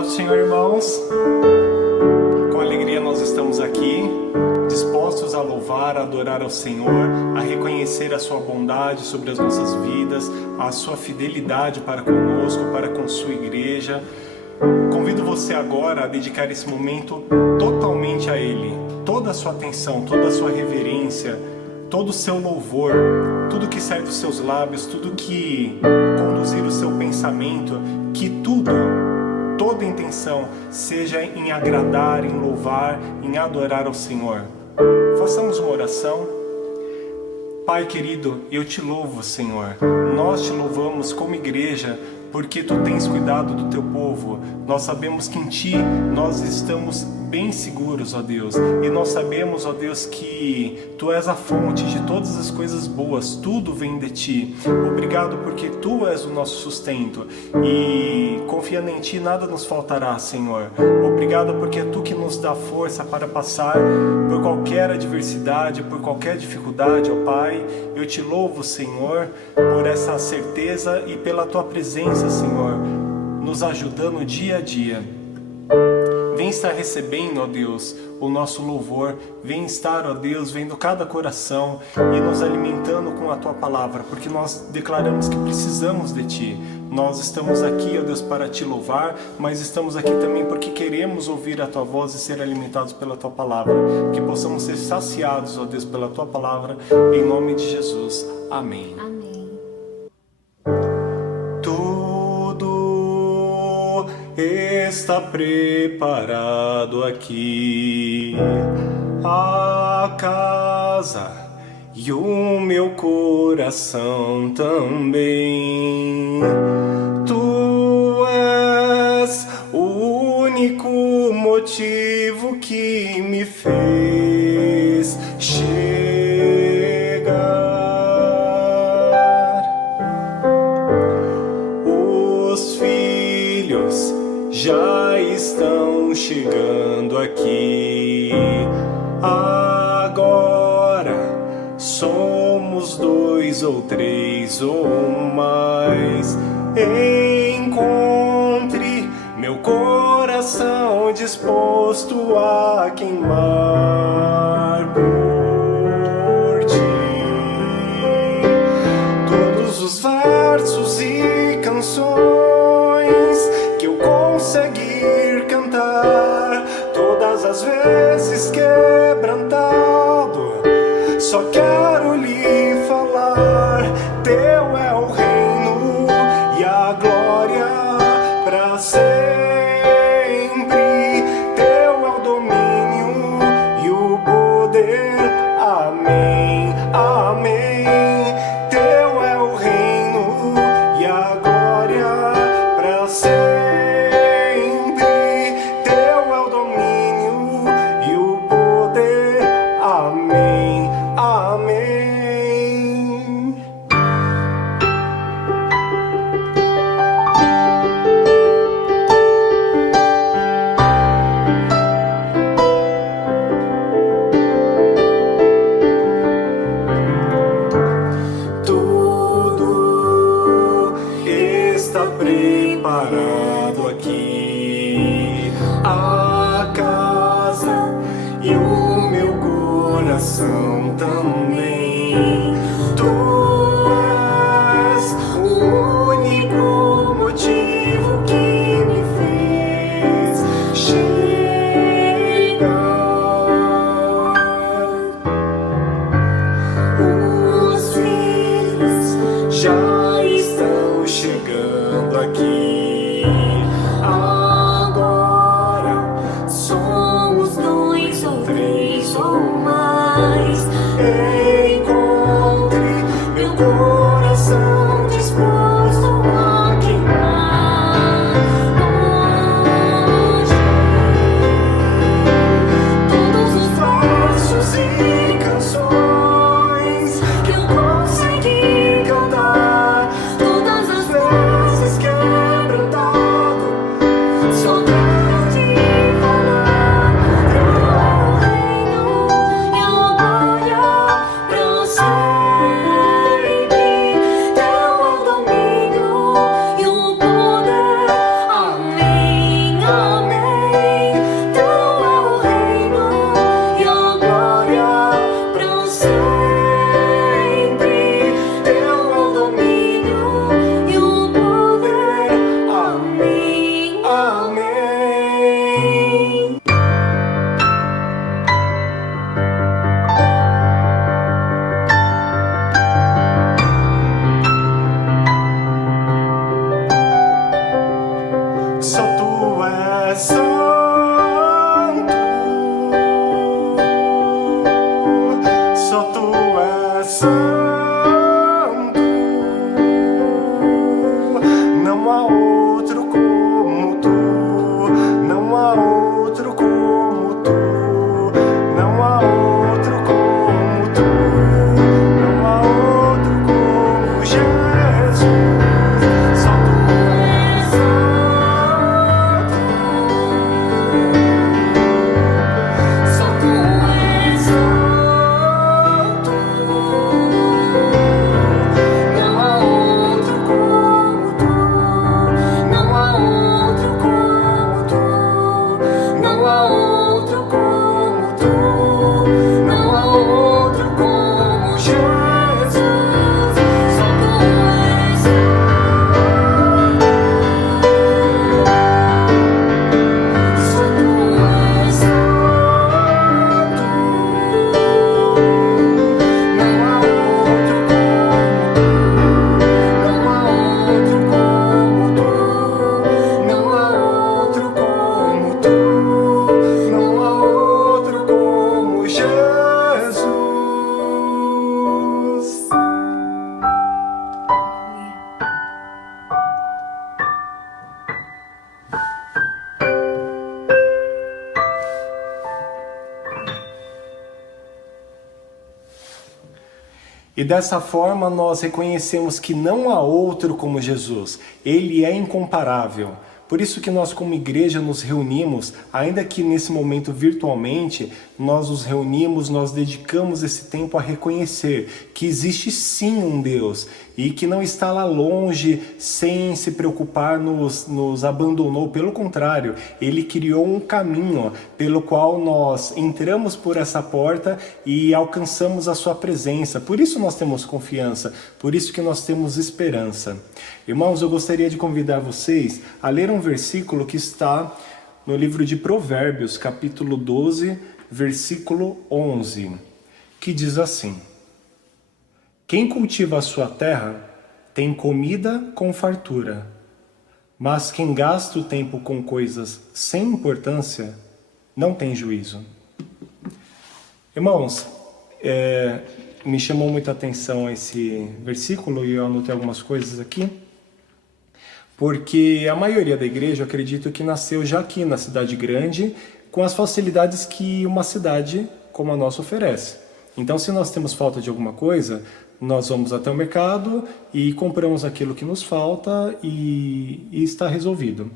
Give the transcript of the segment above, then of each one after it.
Paz do Senhor, irmãos. Com alegria nós estamos aqui, dispostos a louvar, a adorar ao Senhor, a reconhecer a sua bondade sobre as nossas vidas, a sua fidelidade para conosco, para com sua igreja. Convido você agora a dedicar esse momento totalmente a Ele. Toda a sua atenção, toda a sua reverência, todo o seu louvor, tudo que sai dos seus lábios, tudo que conduzir o seu pensamento, que toda intenção seja em agradar, em louvar, em adorar ao Senhor. Façamos uma oração. Pai querido, eu te louvo, Senhor. Nós te louvamos como igreja, porque Tu tens cuidado do Teu povo. Nós sabemos que em Ti nós estamos bem seguros, ó Deus. E nós sabemos, ó Deus, que Tu és a fonte de todas as coisas boas. Tudo vem de Ti. Obrigado porque Tu és o nosso sustento. E confiando em Ti nada nos faltará, Senhor. Obrigado porque é Tu que nos dá força para passar por qualquer adversidade, por qualquer dificuldade, ó Pai. Eu te louvo, Senhor, por essa certeza e pela Tua presença, Senhor, nos ajudando dia a dia. Vem estar recebendo, ó Deus, o nosso louvor. Vem estar, ó Deus, vendo cada coração e nos alimentando com a Tua palavra, porque nós declaramos que precisamos de Ti. Nós estamos aqui, ó Deus, para Te louvar, mas estamos aqui também porque queremos ouvir a Tua voz e ser alimentados pela Tua palavra. Que possamos ser saciados, ó Deus, pela Tua palavra, em nome de Jesus. Amém. Amém. Tudo está preparado aqui, a casa e o meu coração também. Tu és o único motivo que me fez chegar. Os filhos já estão chegando aqui. Agora somos 2 ou 3 ou mais. Encontre meu coração disposto a queimar por Ti. Todos os versos e canções que eu conseguir cantar, todas as vezes quebrantado, só quero lhe falar. Teu é o reino e a glória para sempre. Teu é o domínio e o poder. Amém, amém. Teu é o reino e a glória para sempre. Teu é o domínio e o poder. Amém, amém. Tudo está preparado aqui, a casa e o meu coração também. Tu és o único motivo que me fez chegar. Os filhos já estão chegando aqui. Agora somos 2 ou 3 ou mais. E dessa forma nós reconhecemos que não há outro como Jesus. Ele é incomparável. Por isso que nós como igreja nos reunimos, ainda que nesse momento virtualmente, nós nos reunimos, nós dedicamos esse tempo a reconhecer que existe sim um Deus e que não está lá longe sem se preocupar, nos abandonou. Pelo contrário, Ele criou um caminho pelo qual nós entramos por essa porta e alcançamos a sua presença. Por isso nós temos confiança, por isso que nós temos esperança. Irmãos, eu gostaria de convidar vocês a ler um versículo que está no livro de Provérbios, capítulo 12, versículo 11, que diz assim: Quem cultiva a sua terra tem comida com fartura, mas quem gasta o tempo com coisas sem importância não tem juízo. Irmãos, me chamou muita atenção esse versículo e eu anotei algumas coisas aqui, porque a maioria da igreja, eu acredito que nasceu já aqui na cidade grande, com as facilidades que uma cidade como a nossa oferece. Então, se nós temos falta de alguma coisa, nós vamos até o mercado e compramos aquilo que nos falta e está resolvido.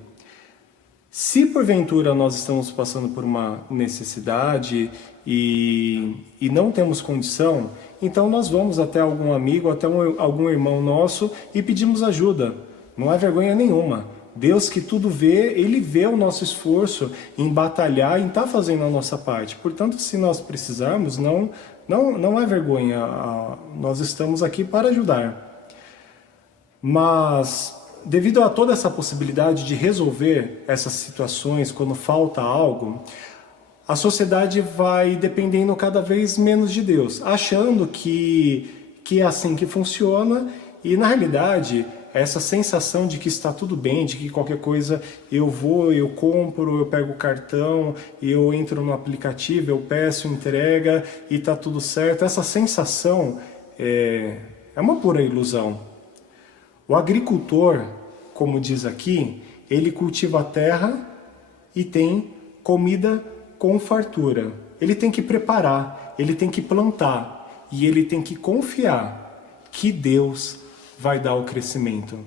Se porventura nós estamos passando por uma necessidade e não temos condição, então nós vamos até algum amigo, até algum irmão nosso e pedimos ajuda. Não há vergonha nenhuma. Deus que tudo vê, Ele vê o nosso esforço em batalhar, em estar fazendo a nossa parte. Portanto, se nós precisarmos, não há vergonha. Nós estamos aqui para ajudar. Mas, devido a toda essa possibilidade de resolver essas situações quando falta algo, a sociedade vai dependendo cada vez menos de Deus, achando que é assim que funciona e, na realidade, essa sensação de que está tudo bem, de que qualquer coisa eu compro, eu pego o cartão, eu entro no aplicativo, eu peço, entrega e está tudo certo. Essa sensação é uma pura ilusão. O agricultor, como diz aqui, ele cultiva a terra e tem comida com fartura. Ele tem que preparar, ele tem que plantar e ele tem que confiar que Deus vai dar o crescimento.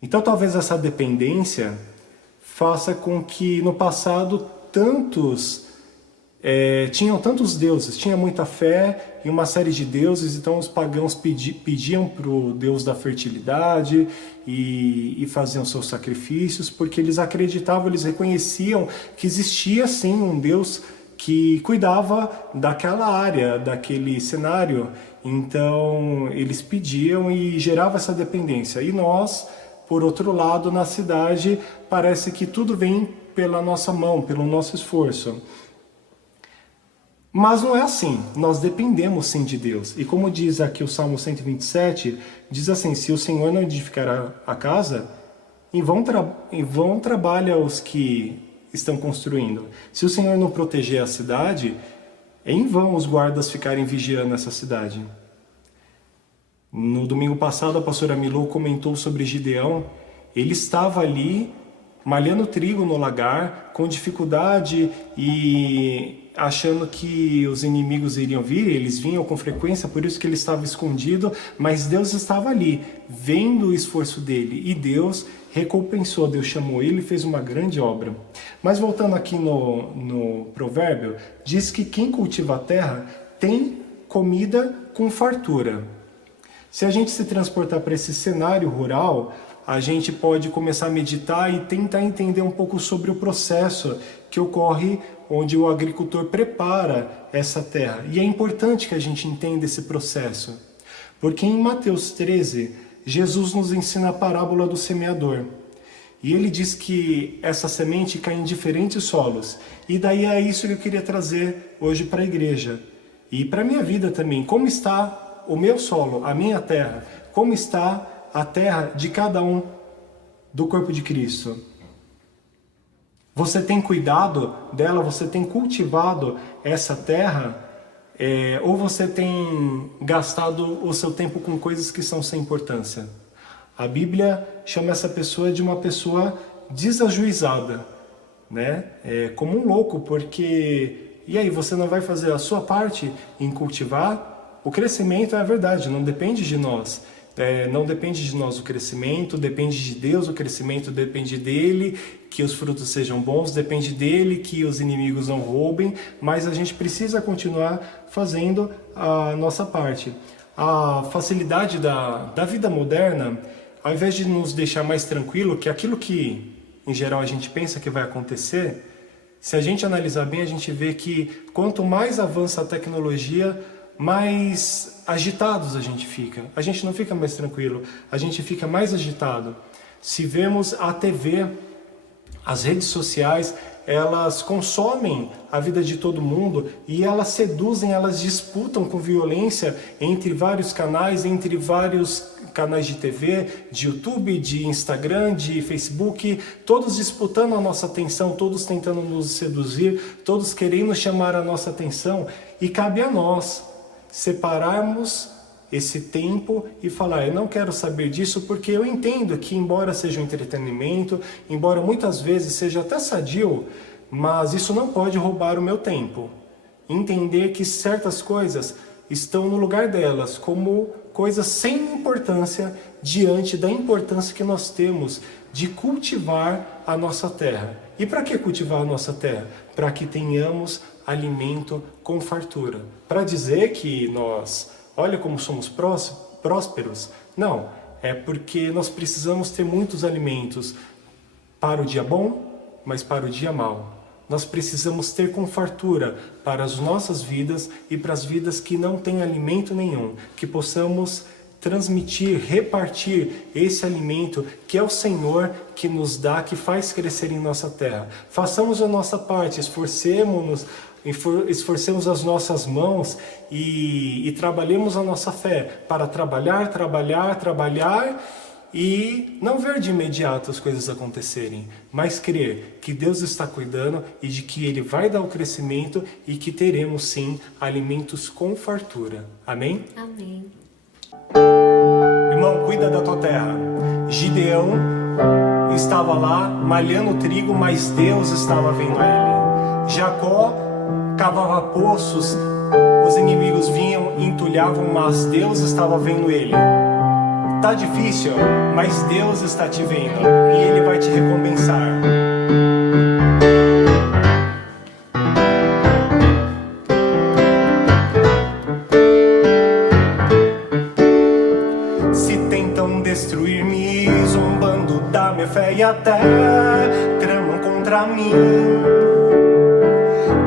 Então talvez essa dependência faça com que no passado tinham tantos deuses, tinha muita fé em uma série de deuses, então os pagãos pediam para o Deus da fertilidade e faziam seus sacrifícios, porque eles acreditavam, eles reconheciam que existia sim um Deus que cuidava daquela área, daquele cenário. Então eles pediam e gerava essa dependência. E nós, por outro lado, na cidade, parece que tudo vem pela nossa mão, pelo nosso esforço. Mas não é assim, nós dependemos sim de Deus. E como diz aqui o Salmo 127, diz assim: se o Senhor não edificar a casa, em vão trabalham os que estão construindo. Se o Senhor não proteger a cidade, em vão os guardas ficarem vigiando essa cidade. No domingo passado, a pastora Milou comentou sobre Gideão. Ele estava ali, malhando trigo no lagar, com dificuldade e achando que os inimigos iriam vir. Eles vinham com frequência, por isso que ele estava escondido, mas Deus estava ali, vendo o esforço dele, e Deus recompensou, Deus chamou ele e fez uma grande obra. Mas voltando aqui no provérbio, diz que quem cultiva a terra tem comida com fartura. Se a gente se transportar para esse cenário rural, a gente pode começar a meditar e tentar entender um pouco sobre o processo que ocorre onde o agricultor prepara essa terra. E é importante que a gente entenda esse processo, porque em Mateus 13, Jesus nos ensina a parábola do semeador. E ele diz que essa semente cai em diferentes solos. E daí é isso que eu queria trazer hoje para a igreja. E para a minha vida também. Como está o meu solo, a minha terra? Como está a terra de cada um do corpo de Cristo? Você tem cuidado dela? Você tem cultivado essa terra? Ou você tem gastado o seu tempo com coisas que são sem importância? A Bíblia chama essa pessoa de uma pessoa desajuizada, né? Como um louco, porque... E aí, você não vai fazer a sua parte em cultivar? O crescimento é a verdade, não depende de nós. Não depende de nós o crescimento, depende de Deus o crescimento, depende dele que os frutos sejam bons, depende dele que os inimigos não roubem, mas a gente precisa continuar fazendo a nossa parte. A facilidade da vida moderna, ao invés de nos deixar mais tranquilo, que aquilo que em geral a gente pensa que vai acontecer, se a gente analisar bem, a gente vê que quanto mais avança a tecnologia, mais agitados a gente fica. A gente não fica mais tranquilo, a gente fica mais agitado. Se vemos a TV, as redes sociais, elas consomem a vida de todo mundo e elas seduzem, elas disputam com violência entre vários canais de TV, de YouTube, de Instagram, de Facebook, todos disputando a nossa atenção, todos tentando nos seduzir, todos querendo chamar a nossa atenção, e cabe a nós separarmos esse tempo e falar, eu não quero saber disso, porque eu entendo que, embora seja um entretenimento, embora muitas vezes seja até sadio, mas isso não pode roubar o meu tempo. Entender que certas coisas estão no lugar delas, como coisas sem importância diante da importância que nós temos de cultivar a nossa terra. E para que cultivar a nossa terra? Para que tenhamos alimento com fartura. Para dizer que nós, olha como somos prósperos? Não, é porque nós precisamos ter muitos alimentos para o dia bom, mas para o dia mau. Nós precisamos ter com fartura para as nossas vidas e para as vidas que não têm alimento nenhum, que possamos transmitir, repartir esse alimento que é o Senhor que nos dá, que faz crescer em nossa terra. Façamos a nossa parte, esforcemos as nossas mãos e trabalhemos a nossa fé para trabalhar e não ver de imediato as coisas acontecerem, mas crer que Deus está cuidando e de que Ele vai dar o crescimento e que teremos sim alimentos com fartura. Amém? Amém. Irmão, cuida da tua terra. Gideão estava lá malhando trigo, mas Deus estava vendo ele. Jacó cavava poços, os inimigos vinham e entulhavam, mas Deus estava vendo ele. Tá difícil, mas Deus está te vendo e Ele vai te recompensar. Se tentam destruir-me, zombando da minha fé e até tramam contra mim.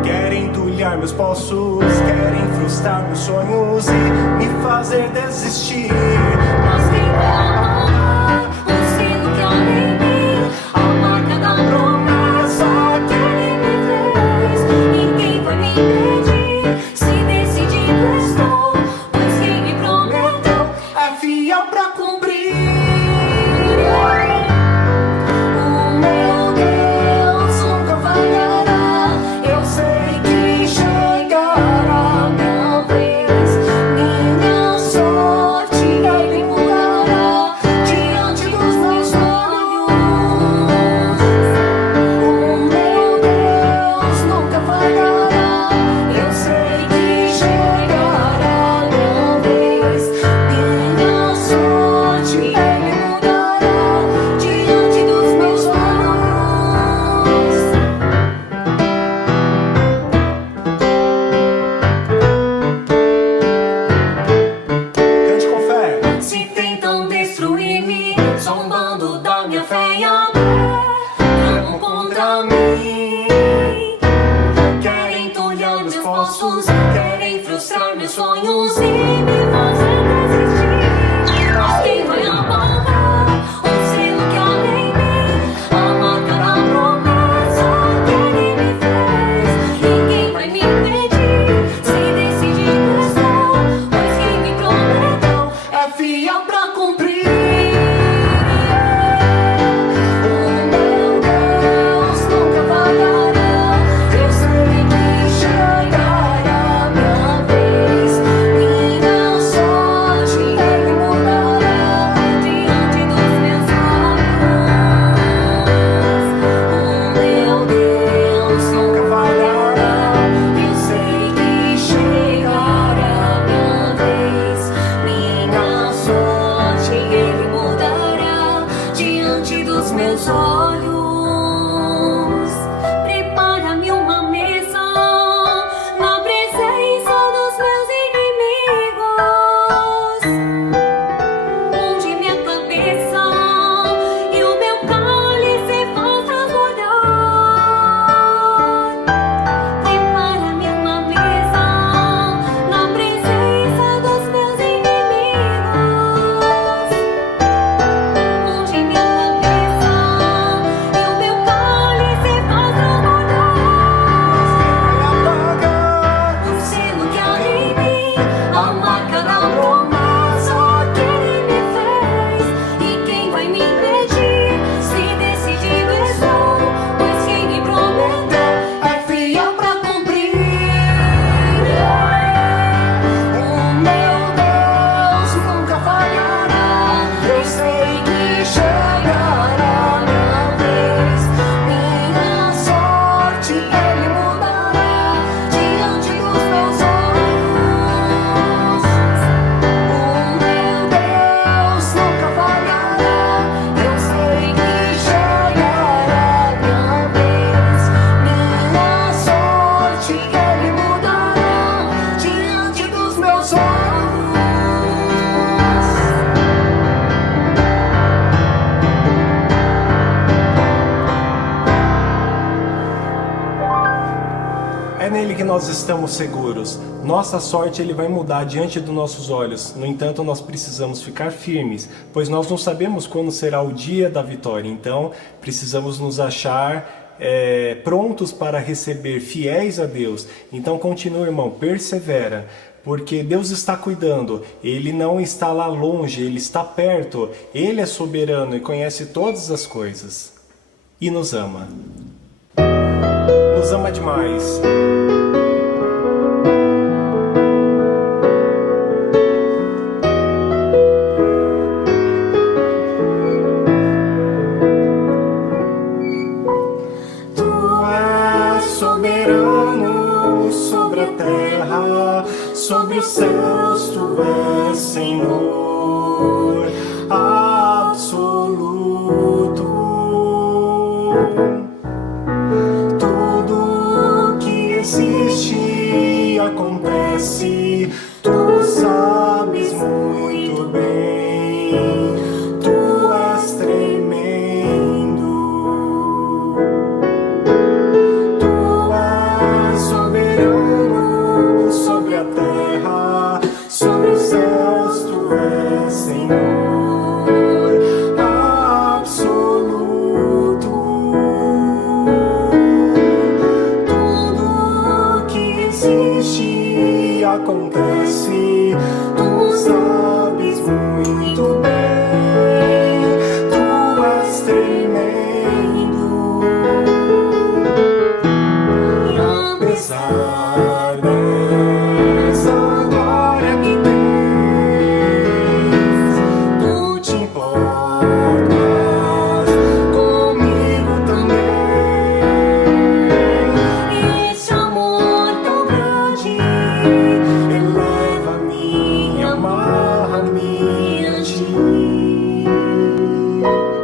Querem entulhar meus poços, querem frustrar meus sonhos e me fazer desistir. Mas quem vai apagar o selo que há em mim, a marca da promessa que Ele me fez? E quem vai me impedir se decidido estou? Pois quem me prometeu É fiel pra cumprir. o meu Deus nunca falhará. Eu sei que chegará a minha vez. Minha sorte Ele mudará diante dos meus sonhos. O meu Deus nunca falhará. Eu sei que chegará a minha vez. Minha sorte Ele mudará diante dos meus sonhos. Cante com fé. Se tentam destruir-me, zombando da minha fé e até tramam contra mim. Querem entulhar meus poços, querem frustrar meus sonhos e me fazer desistir. Mas quem vai apagar o selo que há em mim, a marca da promessa que Ele me fez? E quem vai me impedir se decidido estou? Pois quem me prometeu É fiel pra cumprir. o diante dos meus olhos. Prepara-me uma mesa na presença dos meus inimigos, onde minha cabeça e o meu cálice faz transbordar. Prepara-me uma mesa na presença dos meus inimigos, onde minha cabeça e o meu cálice faz transbordar. O selo que há em mim, a marca da promessa que Ele me fez. E quem vai me impedir? Se decidido estou, pois quem me prometeu é fiel pra cumprir. O meu Deus nunca falhará. Eu sei que chegará minha vez. Minha sorte Ele mudará diante dos meus olhos. O meu Deus nunca falhará. Eu sei que chegará minha vez. Minha sorte Ele mudará diante dos meus olhos. É nele que nós estamos seguros. Nossa sorte Ele vai mudar diante dos nossos olhos. No entanto, nós precisamos ficar firmes, pois nós não sabemos quando será o dia da vitória. Então, precisamos nos achar prontos para receber, fiéis a Deus. Então, continua, irmão, persevera, porque Deus está cuidando. Ele não está lá longe, Ele está perto. Ele é soberano e conhece todas as coisas. E nos ama. Nos ama demais. Tu és soberano sobre a terra, sobre os céus. Tu és Senhor absoluto. Tudo que existe acontece, tu sabes muito bem. Tu és tremendo. Tu és soberano sobre a terra, sobre os céus. Tu és Senhor absoluto. Tudo que existe acontece, tu sabes muito bem. Tu és tremendo. E apesar dessa glória que tens, tu te importas comigo também. E esse amor tão grande eleva-me, amarra-me a ti.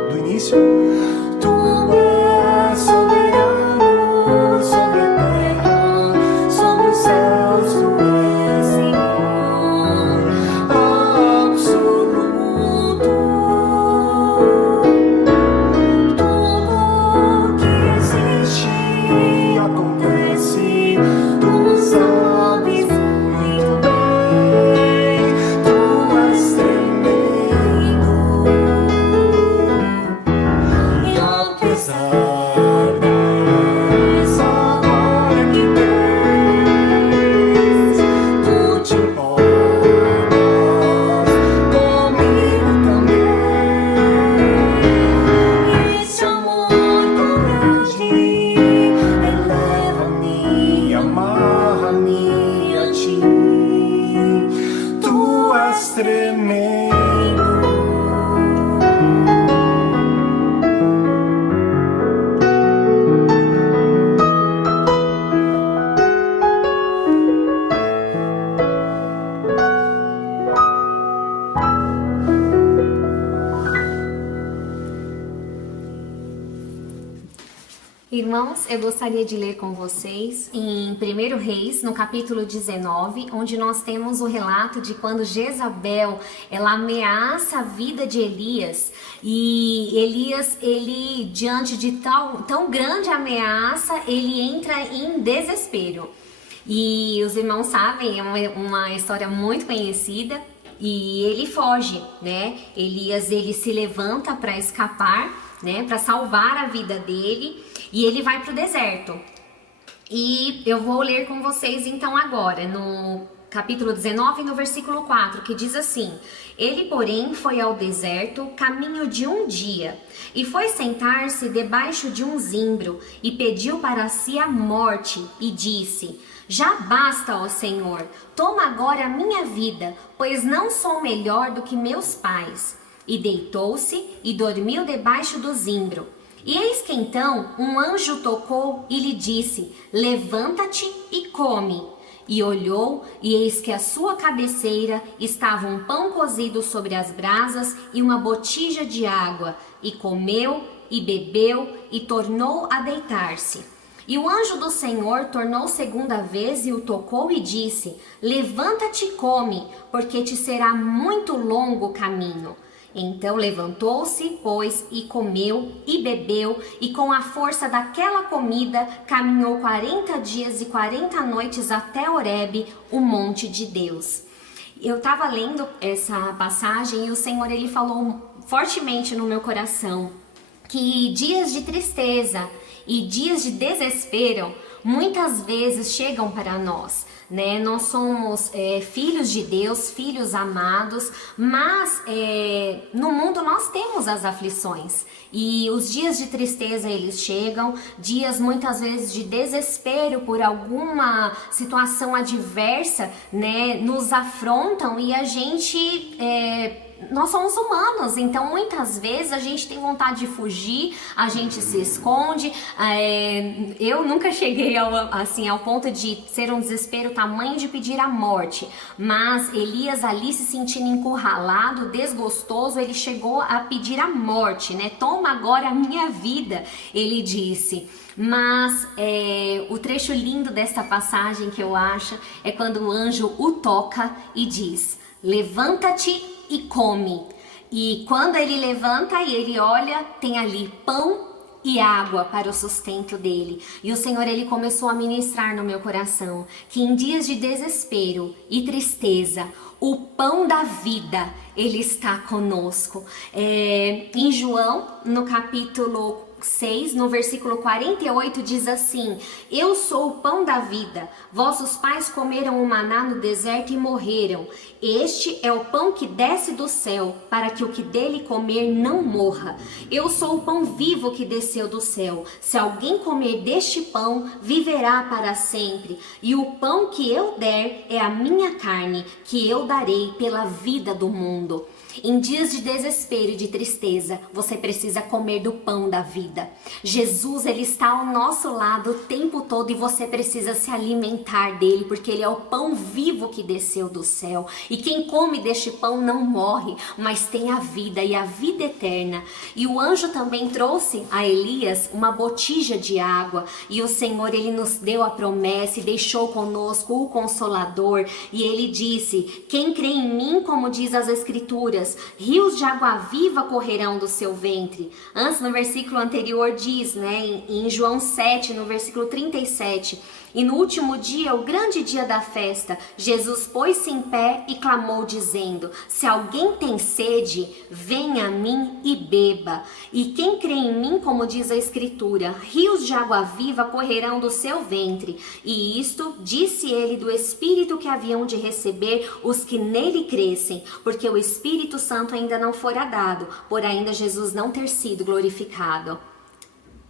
Do início. Tu és soberano sobre a terra, sobre os céus. Tu és Senhor absoluto. Tudo que existe acontece, tu sabes muito bem. Tu és tremendo. E apesar dessa glória que tens, tu te importas comigo também. E esse amor tão grande eleva-me, amarra-me a ti. Tu és tremendo. Irmãos, eu gostaria de ler com vocês em 1 Reis, no capítulo 19, onde nós temos o relato de quando Jezabel, ela ameaça a vida de Elias, e Elias, ele diante de tão grande ameaça, ele entra em desespero. E os irmãos sabem, é uma história muito conhecida, e ele foge, né? Elias, ele se levanta para escapar, né? Para salvar a vida dele, e ele vai para o deserto. E eu vou ler com vocês então agora, no capítulo 19, no versículo 4, que diz assim: Ele, porém, foi ao deserto, caminho de um dia, e foi sentar-se debaixo de um zimbro, e pediu para si a morte, e disse: Já basta, ó Senhor, toma agora a minha vida, pois não sou melhor do que meus pais. E deitou-se e dormiu debaixo do zimbro. E eis que então um anjo tocou e lhe disse: Levanta-te e come. E olhou, e eis que à sua cabeceira estava um pão cozido sobre as brasas e uma botija de água. E comeu, e bebeu, e tornou a deitar-se. E o anjo do Senhor tornou segunda vez e o tocou e disse: Levanta-te e come, porque te será muito longo o caminho. Então levantou-se, pois, e comeu, e bebeu, e com a força daquela comida, caminhou 40 dias e 40 noites até Horebe, o monte de Deus. Eu estava lendo essa passagem e o Senhor, ele falou fortemente no meu coração que dias de tristeza e dias de desespero muitas vezes chegam para nós, né? Nós somos filhos de Deus, filhos amados, mas no mundo nós temos as aflições, e os dias de tristeza eles chegam, dias muitas vezes de desespero por alguma situação adversa, né? Nos afrontam, e a gente nós somos humanos, então muitas vezes a gente tem vontade de fugir, a gente se esconde. Eu nunca cheguei ao ponto de ser um desespero tamanho de pedir a morte, mas Elias ali se sentindo encurralado, desgostoso, ele chegou a pedir a morte, né? Toma agora a minha vida, ele disse. Mas o trecho lindo desta passagem que eu acho é quando o anjo o toca e diz: levanta-te e come. E quando ele levanta e ele olha, tem ali pão e água para o sustento dele. E o Senhor, ele começou a ministrar no meu coração que em dias de desespero e tristeza, o pão da vida, ele está conosco. Em João, no capítulo 6, no versículo 48, diz assim: Eu sou o pão da vida. Vossos pais comeram o maná no deserto e morreram. Este é o pão que desce do céu, para que o que dele comer não morra. Eu sou o pão vivo que desceu do céu. Se alguém comer deste pão, viverá para sempre. E o pão que eu der é a minha carne, que eu darei pela vida do mundo. Em dias de desespero e de tristeza, você precisa comer do pão da vida. Jesus, ele está ao nosso lado o tempo todo, e você precisa se alimentar dele, porque ele é o pão vivo que desceu do céu. E quem come deste pão não morre, mas tem a vida, e a vida eterna. E o anjo também trouxe a Elias uma botija de água, e o Senhor, ele nos deu a promessa e deixou conosco o Consolador. E ele disse: quem crê em mim, como diz as Escrituras, rios de água viva correrão do seu ventre. Antes, no versículo anterior, diz, né, em João 7, no versículo 37, e no último dia, o grande dia da festa, Jesus pôs-se em pé e clamou, dizendo: se alguém tem sede, venha a mim e beba. E quem crê em mim, como diz a Escritura, rios de água viva correrão do seu ventre. E isto disse ele do Espírito que haviam de receber os que nele crescem, porque o Espírito Santo ainda não fora dado, por ainda Jesus não ter sido glorificado.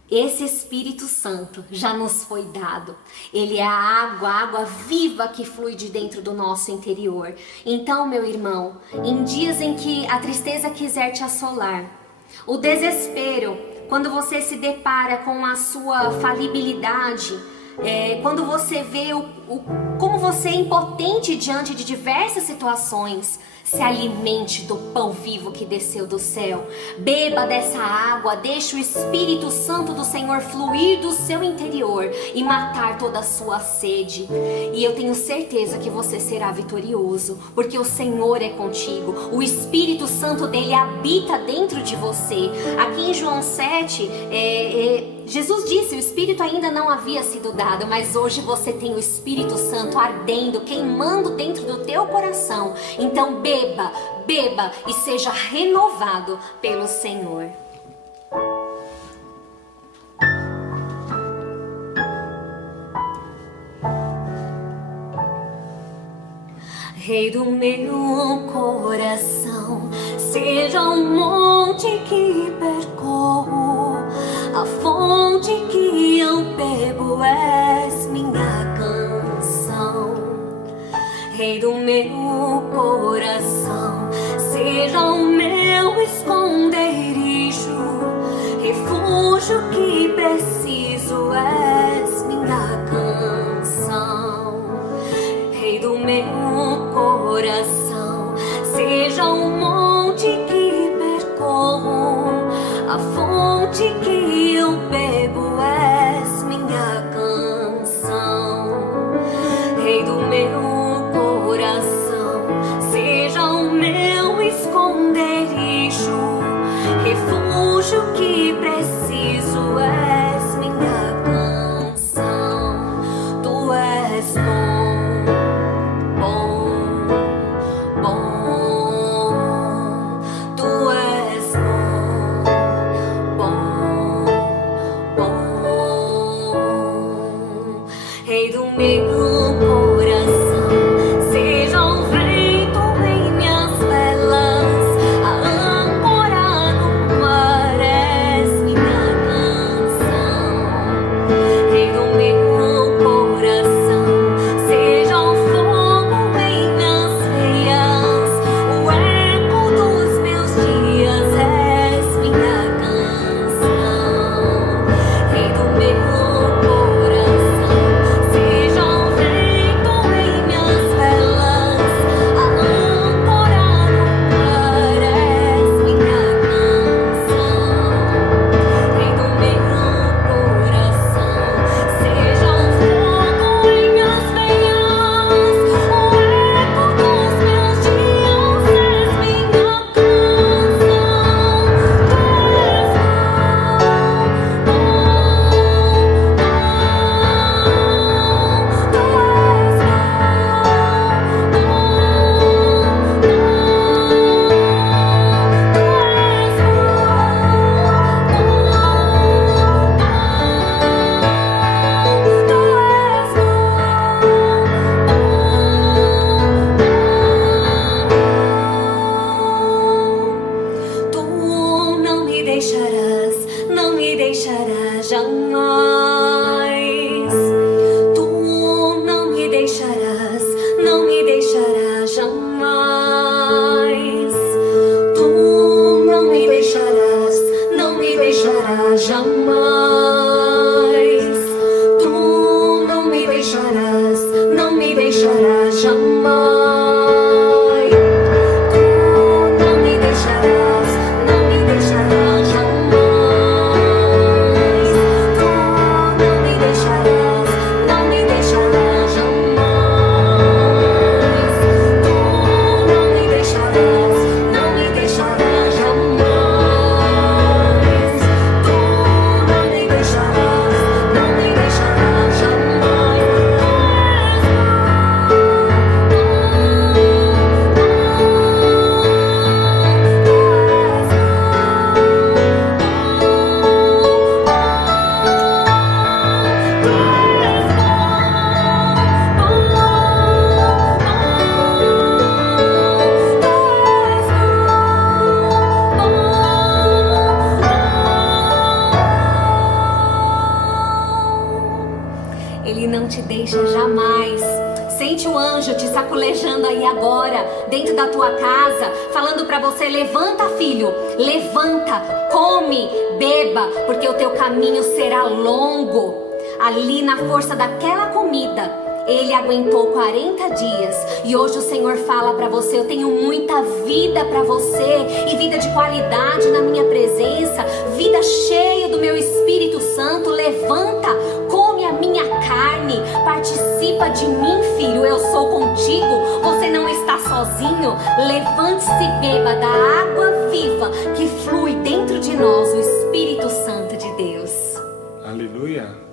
Esse Espírito Santo já nos foi dado. Ele é a água viva que flui de dentro do nosso interior. Então, meu irmão, em dias em que a tristeza quiser te assolar, o desespero, quando você se depara com a sua falibilidade, quando você vê como você é impotente diante de diversas situações, Se alimente do pão vivo que desceu do céu. Beba dessa água, deixe o Espírito Santo do Senhor fluir do seu interior e matar toda a sua sede. E eu tenho certeza que você será vitorioso, porque o Senhor é contigo. O Espírito Santo dele habita dentro de você. Aqui em João 7, Jesus disse, o Espírito ainda não havia sido dado, mas hoje você tem o Espírito Santo ardendo, queimando dentro do teu coração. Então beba, beba e seja renovado pelo Senhor. Rei do meu coração, seja um monte que percorro, a fonte que eu bebo és minha canção. Rei do meu coração, seja o meu esconderijo, refúgio que preciso és minha canção. Rei do meu coração, seja o monte que percorro, a fonte que eu bebo és minha canção. Rei do meu coração, seja o meu esconderijo, refúgio que preciso és minha canção. Tu és Rei do meu coração, seja o vento em minhas velas, a âncora no mar és minha canção. Rei do meu coração, seja o fogo em minhas veias, o eco dos meus dias és minha canção. Rei do meu jamais. Tu não me deixarás, não me deixarás jamais. Tu não me deixarás, não me deixarás jamais. Tu não me deixarás, não me deixarás jamais. Ele não te deixa jamais. Sente o anjo te sacolejando aí agora, dentro da tua casa, falando pra você: levanta, filho, levanta, come, beba, porque o teu caminho será longo. Ali na força daquela comida, Ele aguentou 40 dias e hoje o Senhor fala para você: eu tenho muita vida para você, e vida de qualidade na minha presença, vida cheia do meu Espírito Santo. Levanta, come a minha carne, participa de mim, filho. Eu sou contigo, você não está sozinho. Levante-se e beba da água viva que flui dentro de nós, o Espírito Santo de Deus. Aleluia.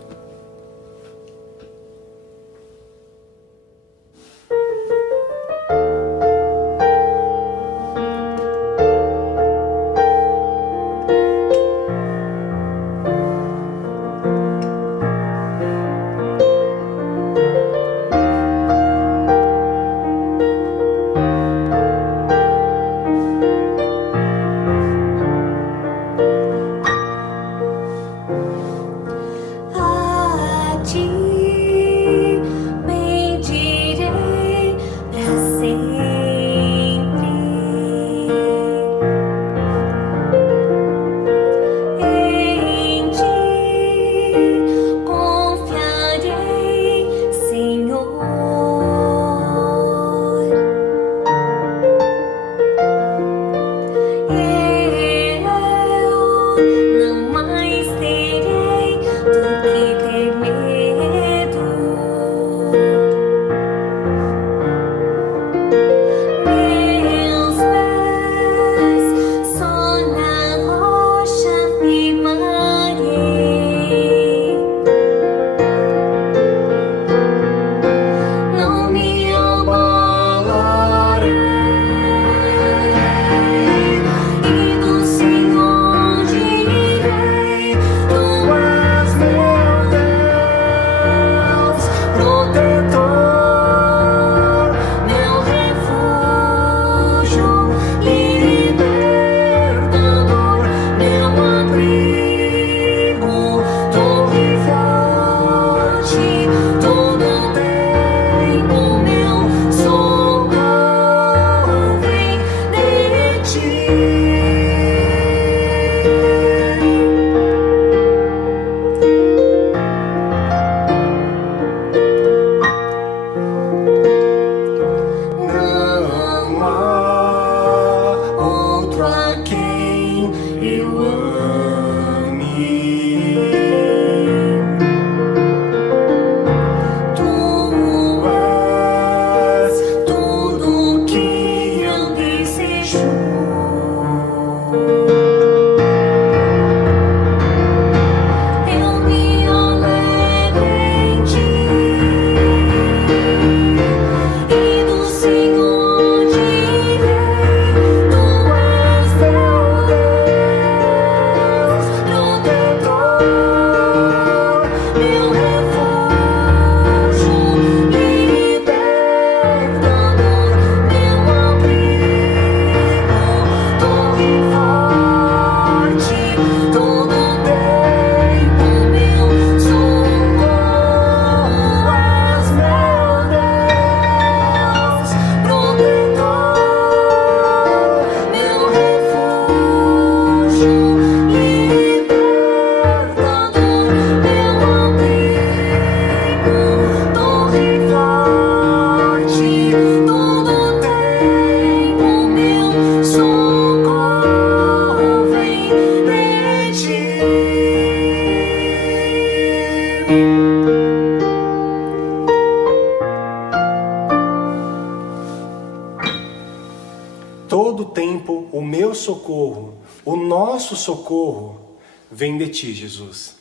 Todo tempo o meu socorro, o nosso socorro, vem de ti, Jesus.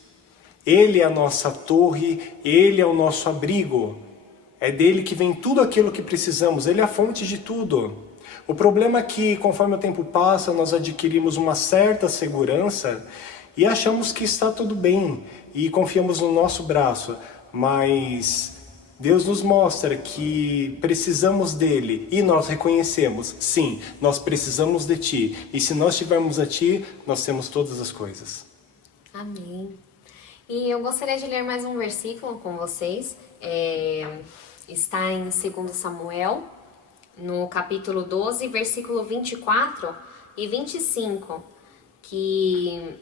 Ele é a nossa torre, Ele é o nosso abrigo. É dele que vem tudo aquilo que precisamos, Ele é a fonte de tudo. O problema é que, conforme o tempo passa, nós adquirimos uma certa segurança e achamos que está tudo bem e confiamos no nosso braço, mas Deus nos mostra que precisamos dele e nós reconhecemos, sim, nós precisamos de ti, e se nós tivermos a ti, nós temos todas as coisas. Amém. E eu gostaria de ler mais um versículo com vocês, está em 2 Samuel, no capítulo 12, versículo 24 e 25, que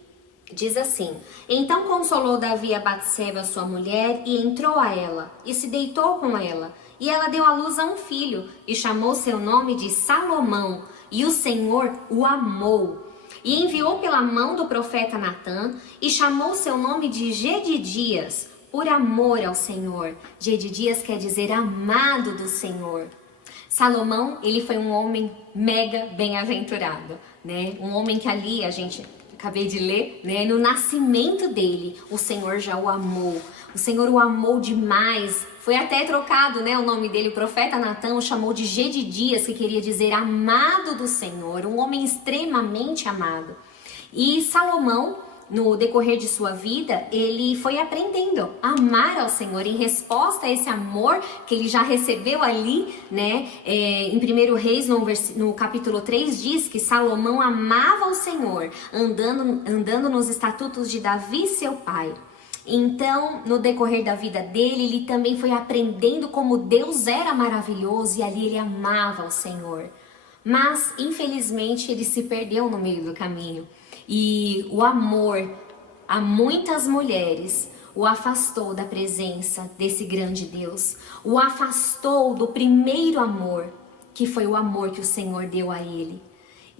Diz assim: Então consolou Davi a Batseba, sua mulher, e entrou a ela, e se deitou com ela. E ela deu à luz a um filho, e chamou seu nome de Salomão, e o Senhor o amou. E enviou pela mão do profeta Natã, e chamou seu nome de Jedidias, por amor ao Senhor. Jedidias quer dizer amado do Senhor. Salomão, ele foi um homem mega bem-aventurado, né? Um homem que ali acabei de ler, né? No nascimento dele, o Senhor já o amou. O Senhor o amou demais. Foi até trocado, né, o nome dele. O profeta Natã o chamou de Jedidias, que queria dizer amado do Senhor. Um homem extremamente amado. E Salomão, no decorrer de sua vida, ele foi aprendendo a amar ao Senhor em resposta a esse amor que ele já recebeu ali, né? Em 1 Reis, no capítulo 3, diz que Salomão amava o Senhor, andando nos estatutos de Davi, seu pai. Então, no decorrer da vida dele, ele também foi aprendendo como Deus era maravilhoso e ali ele amava o Senhor. Mas, infelizmente, ele se perdeu no meio do caminho. E o amor a muitas mulheres o afastou da presença desse grande Deus. O afastou do primeiro amor, que foi o amor que o Senhor deu a ele.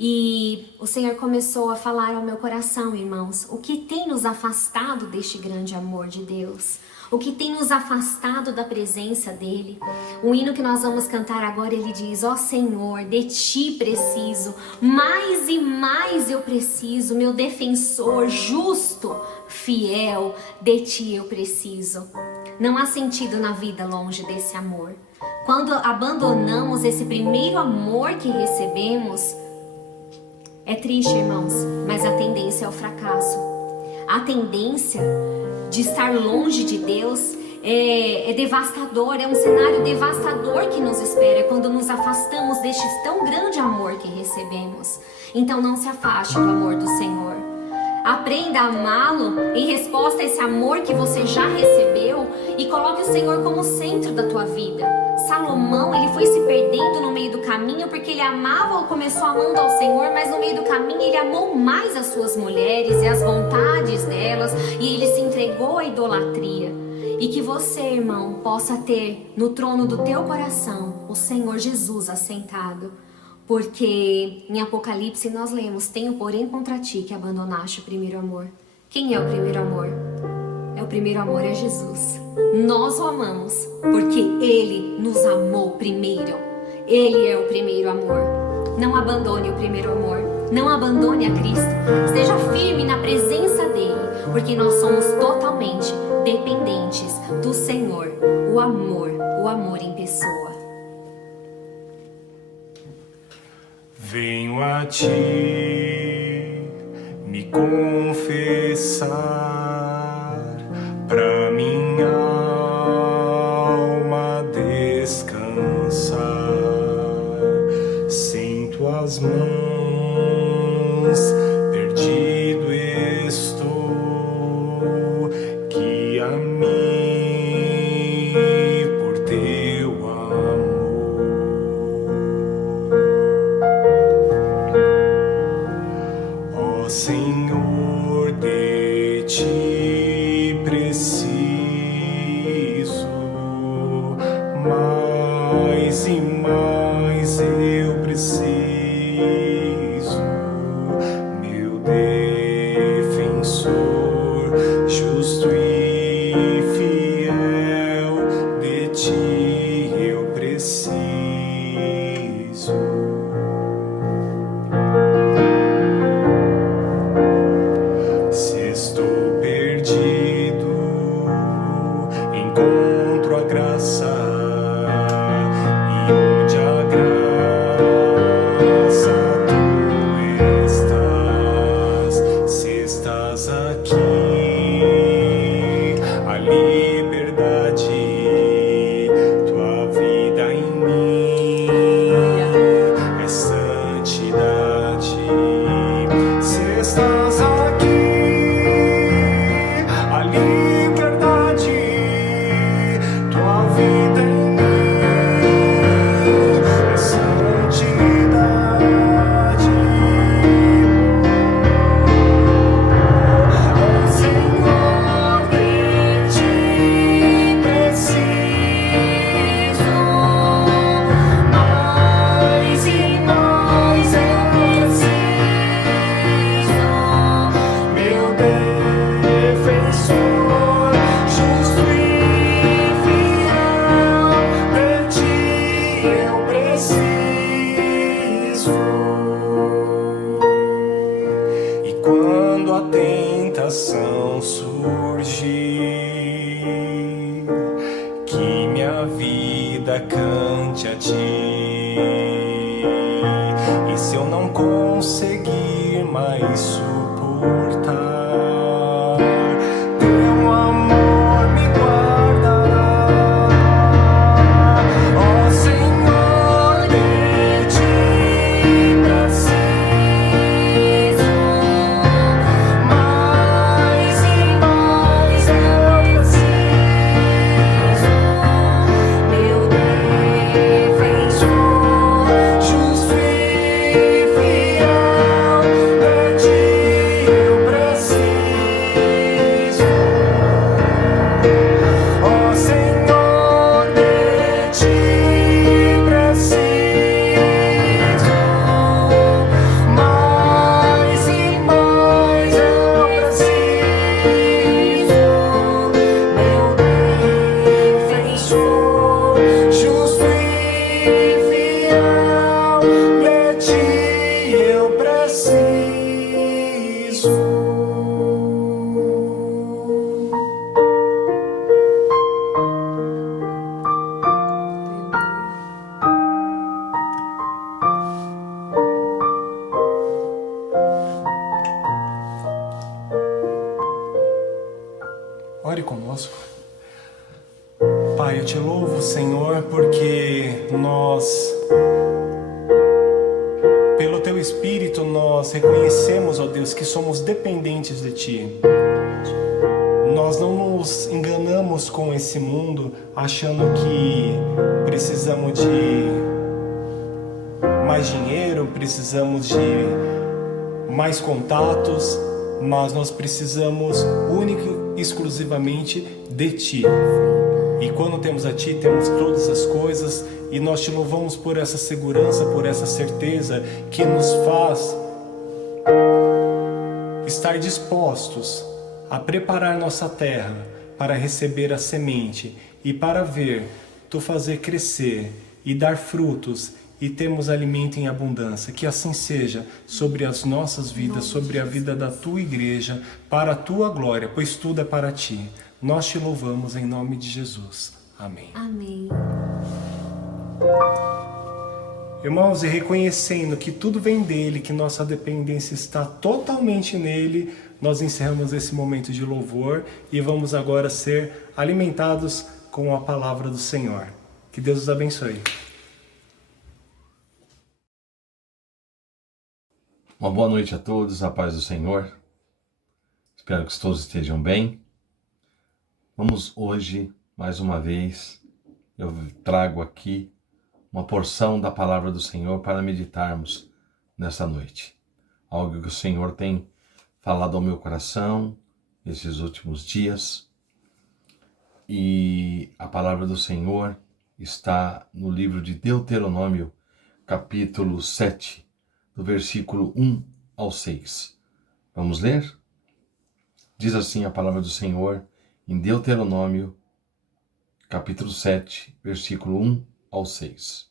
E o Senhor começou a falar ao meu coração, irmãos, o que tem nos afastado deste grande amor de Deus? O que tem nos afastado da presença dele? O hino que nós vamos cantar agora, ele diz: ó Senhor, de ti preciso, mais e mais eu preciso, meu defensor, justo, fiel, de ti eu preciso. Não há sentido na vida longe desse amor. Quando abandonamos esse primeiro amor que recebemos, é triste, irmãos, mas a tendência é o fracasso. A tendência de estar longe de Deus é devastador, é um cenário devastador que nos espera quando nos afastamos deste tão grande amor que recebemos. Então não se afaste do amor do Senhor. Aprenda a amá-lo em resposta a esse amor que você já recebeu e coloque o Senhor como centro da tua vida. Salomão, ele foi se perdendo no meio do caminho porque ele amava ou começou amando ao Senhor, mas no meio do caminho ele amou mais as suas mulheres e as vontades delas e ele se entregou à idolatria. E que você, irmão, possa ter no trono do teu coração o Senhor Jesus assentado. Porque em Apocalipse nós lemos: tenho porém contra ti que abandonaste o primeiro amor. Quem é o primeiro amor? O primeiro amor é Jesus. Nós o amamos porque Ele nos amou primeiro. Ele é o primeiro amor. Não abandone o primeiro amor. Não abandone a Cristo. Esteja firme na presença dEle, porque nós somos totalmente dependentes do Senhor. O amor em pessoa. Venho a ti me confessar, pra minha alma descansar. Sem tuas mãos perdido estou, que a mim por teu amor. Ó Senhor, de ti preciso, mais e mais eu preciso, meu defensor, justo e fiel, de ti eu preciso. Se estou bênção surgir, que minha vida cante a ti. E se eu não conseguir mais suportar, teu amor me guardará. Ó Senhor, de ti preciso, mais e mais eu preciso. Meu defensor, Justo e fiel, de ti eu preciso. Ó Senhor, de ti preciso, mais e mais eu preciso. meu defensor, Justo e fiel, de ti eu preciso. Ore conosco. Pai, eu te louvo, Senhor, porque pelo Teu Espírito, nós reconhecemos, ó Deus, que somos dependentes de Ti. Nós não nos enganamos com esse mundo achando que precisamos de mais dinheiro, precisamos de mais contatos, mas nós precisamos única e exclusivamente de Ti. E quando temos a Ti, temos todas as coisas, e nós Te louvamos por essa segurança, por essa certeza que nos faz estar dispostos a preparar nossa terra para receber a semente e para ver Tu fazer crescer e dar frutos e termos alimento em abundância. Que assim seja sobre as nossas vidas, sobre a vida da Tua igreja, para a Tua glória, pois tudo é para Ti. Nós Te louvamos em nome de Jesus. Amém. Amém. Irmãos, e reconhecendo que tudo vem dele, que nossa dependência está totalmente nele, nós encerramos esse momento de louvor e vamos agora ser alimentados com a palavra do Senhor. Que Deus os abençoe. Uma boa noite a todos, a paz do Senhor. Espero que todos estejam bem. Vamos hoje, mais uma vez, eu trago aqui uma porção da palavra do Senhor para meditarmos nessa noite. Algo que o Senhor tem falado ao meu coração nesses últimos dias. E a palavra do Senhor está no livro de Deuteronômio, capítulo 7, do versículo 1 ao 6. Vamos ler? Diz assim a palavra do Senhor em Deuteronômio, capítulo 7, versículo 1 ao 6.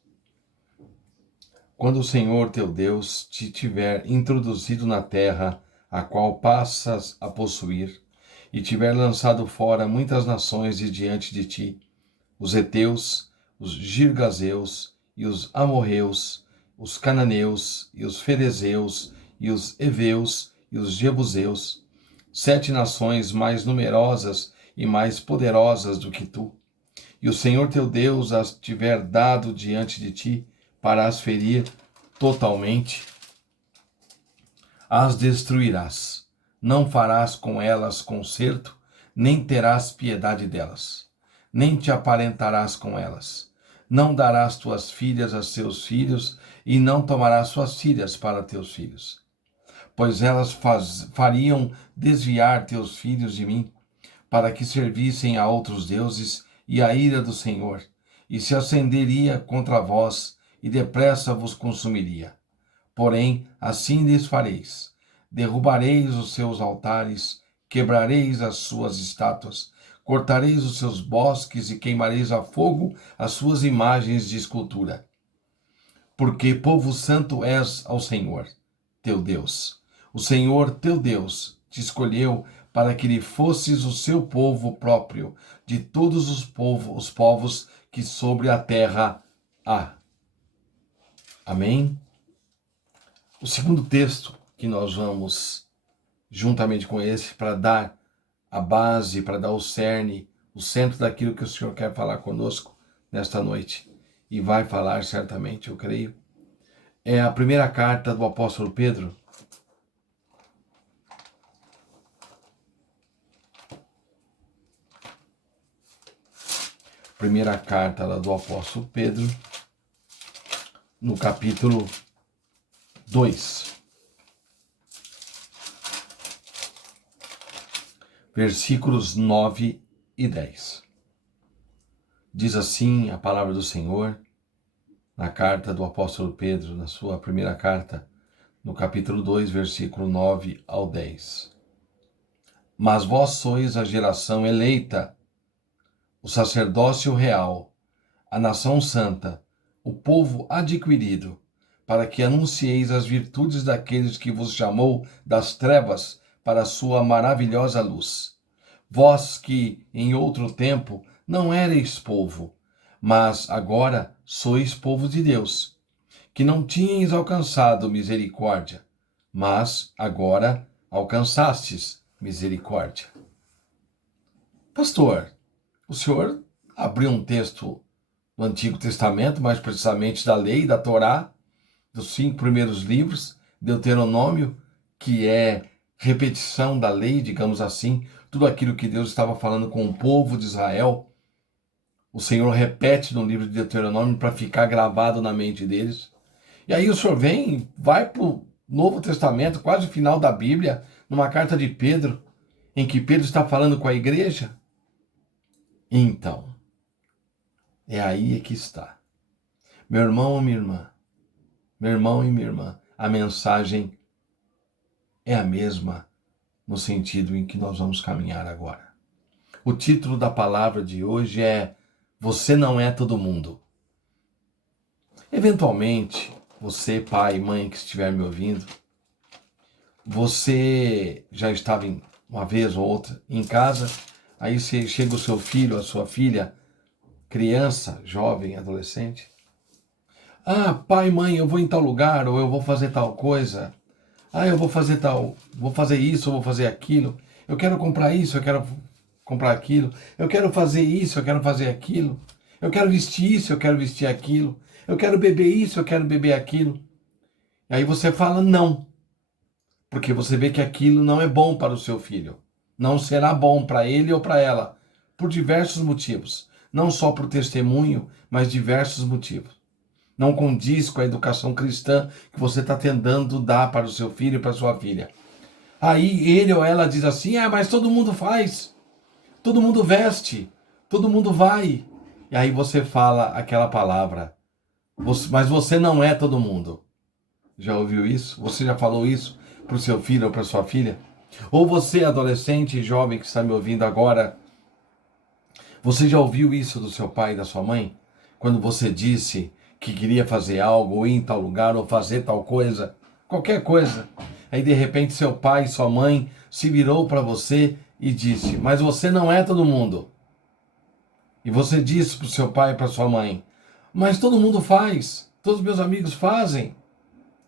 Quando o Senhor teu Deus te tiver introduzido na terra a qual passas a possuir, e tiver lançado fora muitas nações de diante de ti, os heteus, os girgazeus e os amorreus, os cananeus e os ferezeus e os heveus e os jebuseus, 7 nações mais numerosas e mais poderosas do que tu, e o Senhor teu Deus as tiver dado diante de ti para as ferir totalmente, as destruirás. Não farás com elas concerto, nem terás piedade delas, nem te aparentarás com elas. Não darás tuas filhas a seus filhos, e não tomarás suas filhas para teus filhos. Pois elas fariam desviar teus filhos de mim, para que servissem a outros deuses, e a ira do Senhor, e se acenderia contra vós, e depressa vos consumiria. Porém, assim lhes fareis: derrubareis os seus altares, quebrareis as suas estátuas, cortareis os seus bosques e queimareis a fogo as suas imagens de escultura. Porque povo santo és ao Senhor, teu Deus. O Senhor, teu Deus, te escolheu para que lhe fosses o seu povo próprio, de todos os povos que sobre a terra há. Amém? O segundo texto que nós vamos, juntamente com esse, para dar a base, para dar o cerne, o centro daquilo que o Senhor quer falar conosco nesta noite, e vai falar certamente, eu creio, é a primeira carta do apóstolo Pedro. Primeira carta lá do apóstolo Pedro, no capítulo 2, versículos 9 e 10. Diz assim a palavra do Senhor, na carta do apóstolo Pedro, na sua primeira carta, no capítulo 2, versículo 9 ao 10. Mas vós sois a geração eleita, o sacerdócio real, a nação santa, o povo adquirido, para que anuncieis as virtudes daqueles que vos chamou das trevas para a sua maravilhosa luz. Vós que, em outro tempo, não erais povo, mas agora sois povo de Deus, que não tinhais alcançado misericórdia, mas agora alcançastes misericórdia. Pastor, o senhor abriu um texto do Antigo Testamento, mais precisamente da lei, da Torá, dos 5 primeiros livros, Deuteronômio, que é repetição da lei, digamos assim, tudo aquilo que Deus estava falando com o povo de Israel, o Senhor repete no livro de Deuteronômio para ficar gravado na mente deles. E aí o senhor vai para o Novo Testamento, quase o final da Bíblia, numa carta de Pedro, em que Pedro está falando com a igreja. Então, é aí que está. Meu irmão ou minha irmã, meu irmão e minha irmã, a mensagem é a mesma no sentido em que nós vamos caminhar agora. O título da palavra de hoje é Você não é todo mundo. Eventualmente, você, pai e mãe que estiver me ouvindo, você já estava uma vez ou outra em casa, aí chega o seu filho, a sua filha, criança, jovem, adolescente. Ah, pai, mãe, eu vou em tal lugar, ou eu vou fazer tal coisa. Ah, eu vou fazer isso, eu vou fazer aquilo. Eu quero comprar isso, eu quero comprar aquilo. Eu quero fazer isso, eu quero fazer aquilo. Eu quero vestir isso, eu quero vestir aquilo. Eu quero beber isso, eu quero beber aquilo. E aí você fala não. Porque você vê que aquilo não é bom para o seu filho. Não será bom para ele ou para ela. Por diversos motivos. Não só por testemunho, mas diversos motivos. Não condiz com a educação cristã que você está tentando dar para o seu filho e para a sua filha. Aí ele ou ela diz assim, mas todo mundo faz. Todo mundo veste. Todo mundo vai. E aí você fala aquela palavra. Mas você não é todo mundo. Já ouviu isso? Você já falou isso para o seu filho ou para a sua filha? Ou você, adolescente e jovem que está me ouvindo agora, você já ouviu isso do seu pai e da sua mãe? Quando você disse que queria fazer algo, ou ir em tal lugar, ou fazer tal coisa, qualquer coisa. Aí de repente seu pai e sua mãe se virou para você e disse, mas você não é todo mundo. E você disse para o seu pai e para sua mãe, mas todo mundo faz, todos meus amigos fazem.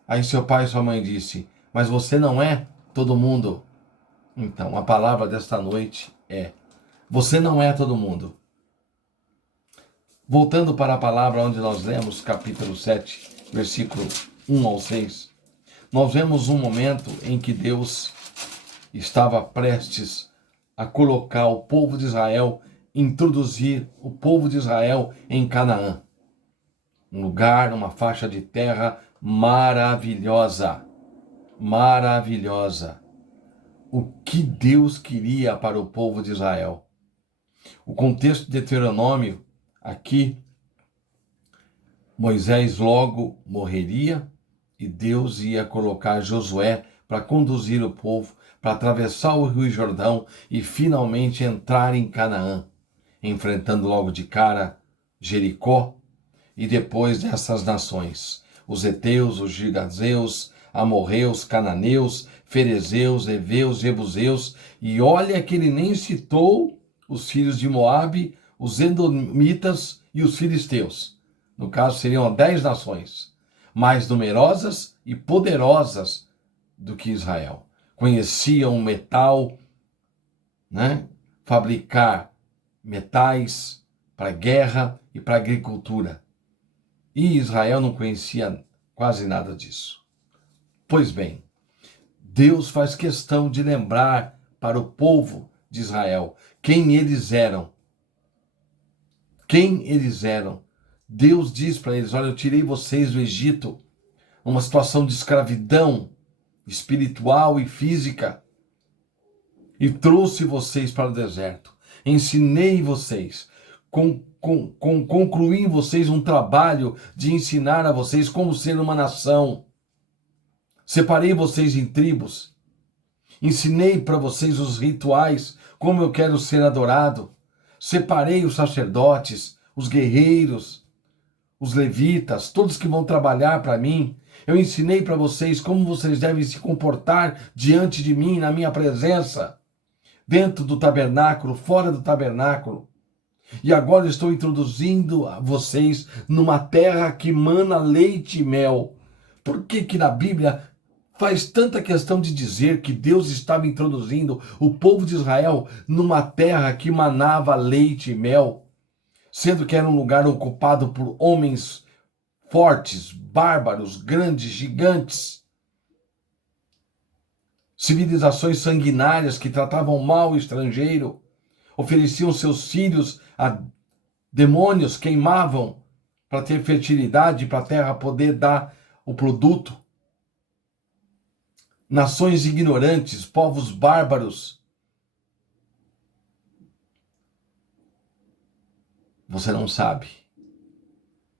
Aí seu pai e sua mãe disse, mas você não é todo mundo. Então a palavra desta noite é, você não é todo mundo. Voltando para a palavra onde nós lemos, capítulo 7, versículo 1 ao 6, nós vemos um momento em que Deus estava prestes a colocar o povo de Israel, introduzir o povo de Israel em Canaã. Um lugar, uma faixa de terra maravilhosa. Maravilhosa. O que Deus queria para o povo de Israel. O contexto de Deuteronômio, aqui, Moisés logo morreria e Deus ia colocar Josué para conduzir o povo, para atravessar o Rio Jordão e finalmente entrar em Canaã, enfrentando logo de cara Jericó e depois dessas nações, os heteus, os gigazeus, amorreus, cananeus, ferezeus, heveus, jebuseus, e olha que ele nem citou os filhos de Moabe, os edomitas e os filisteus. No caso, seriam 10 nações, mais numerosas e poderosas do que Israel. Conheciam o metal, né? Fabricar metais para guerra e para agricultura. E Israel não conhecia quase nada disso. Pois bem, Deus faz questão de lembrar para o povo de Israel quem eles eram. Quem eles eram. Deus diz para eles: olha, eu tirei vocês do Egito, uma situação de escravidão espiritual e física, e trouxe vocês para o deserto. Ensinei vocês, concluí em vocês um trabalho de ensinar a vocês como ser uma nação. Separei vocês em tribos, ensinei para vocês os rituais, como eu quero ser adorado. Separei os sacerdotes, os guerreiros, os levitas, todos que vão trabalhar para mim. Eu ensinei para vocês como vocês devem se comportar diante de mim, na minha presença, dentro do tabernáculo, fora do tabernáculo. E agora estou introduzindo a vocês numa terra que mana leite e mel. Por que na Bíblia faz tanta questão de dizer que Deus estava introduzindo o povo de Israel numa terra que manava leite e mel, sendo que era um lugar ocupado por homens fortes, bárbaros, grandes, gigantes, civilizações sanguinárias que tratavam mal o estrangeiro, ofereciam seus filhos a demônios, queimavam para ter fertilidade, para a terra poder dar o produto. Nações ignorantes, povos bárbaros. Você não sabe.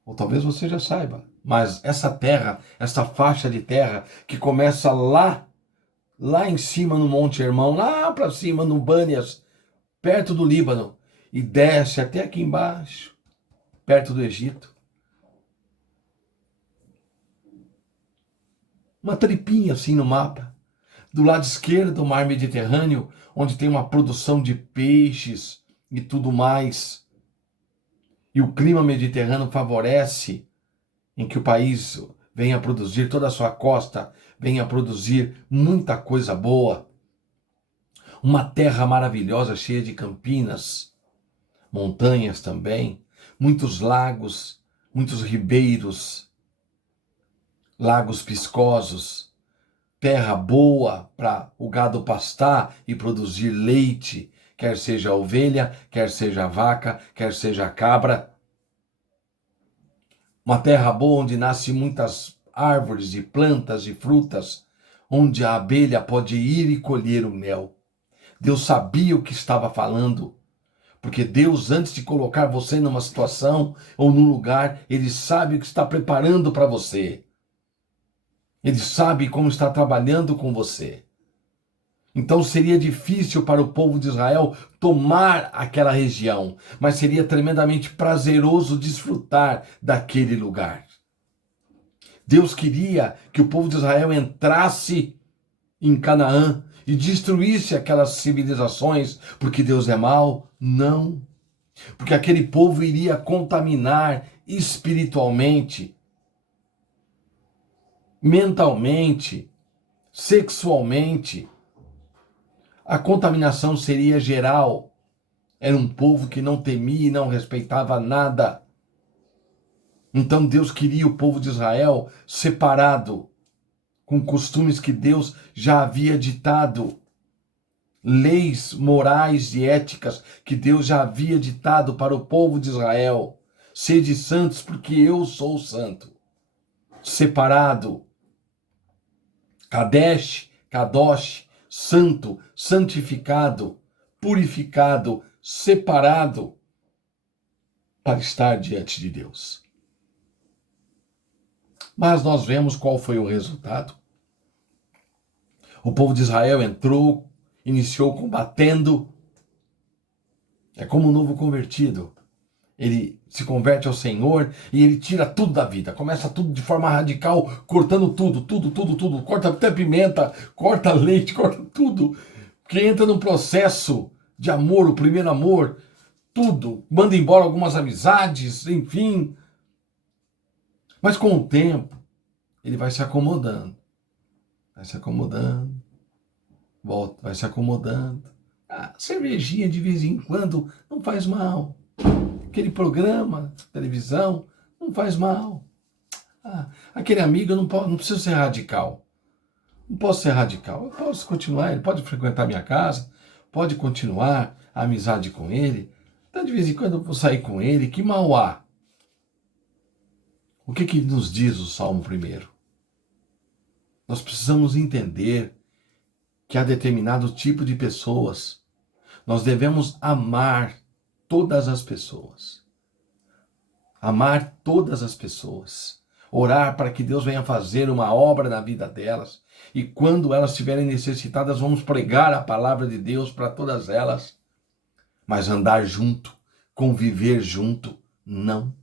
Ou talvez você já saiba. Mas essa terra, essa faixa de terra que começa lá em cima no Monte Hermão, lá para cima no Bânias, perto do Líbano, e desce até aqui embaixo, perto do Egito. Uma tripinha assim no mapa. Do lado esquerdo, o mar Mediterrâneo, onde tem uma produção de peixes e tudo mais. E o clima mediterrâneo favorece em que o país venha produzir, toda a sua costa venha produzir muita coisa boa. Uma terra maravilhosa, cheia de campinas, montanhas também, muitos lagos, muitos ribeiros, lagos piscosos, terra boa para o gado pastar e produzir leite, quer seja a ovelha, quer seja a vaca, quer seja a cabra. Uma terra boa onde nascem muitas árvores e plantas e frutas, onde a abelha pode ir e colher o mel. Deus sabia o que estava falando, porque Deus, antes de colocar você numa situação ou num lugar, Ele sabe o que está preparando para você. Ele sabe como está trabalhando com você. Então seria difícil para o povo de Israel tomar aquela região, mas seria tremendamente prazeroso desfrutar daquele lugar. Deus queria que o povo de Israel entrasse em Canaã e destruísse aquelas civilizações, porque Deus é mau? Não. Porque aquele povo iria contaminar espiritualmente, mentalmente, sexualmente. A contaminação seria geral. Era um povo que não temia e não respeitava nada. Então Deus queria o povo de Israel separado, com costumes que Deus já havia ditado, leis morais e éticas que Deus já havia ditado para o povo de Israel. Sede santos, porque eu sou santo. Separado. Kadesh, Kadosh, santo, santificado, purificado, separado para estar diante de Deus. Mas nós vemos qual foi o resultado. O povo de Israel entrou, iniciou combatendo. É como um novo convertido. ele se converte ao Senhor e ele tira tudo da vida, começa tudo de forma radical, cortando tudo, corta até pimenta, corta leite, corta tudo, porque entra num processo de amor, o primeiro amor, tudo, manda embora algumas amizades, enfim. Mas com o tempo, ele vai se acomodando, volta, vai se acomodando. A cervejinha de vez em quando não faz mal. Aquele programa, televisão, não faz mal. Aquele amigo, eu não preciso ser radical. Não posso ser radical. Eu posso continuar, ele pode frequentar minha casa, pode continuar a amizade com ele. Então, de vez em quando eu vou sair com ele, que mal há? O que nos diz o Salmo 1? Nós precisamos entender que há determinado tipo de pessoas. Nós devemos amar todas as pessoas. Amar todas as pessoas. Orar para que Deus venha fazer uma obra na vida delas. E quando elas estiverem necessitadas, vamos pregar a palavra de Deus para todas elas. Mas andar junto, conviver junto, não.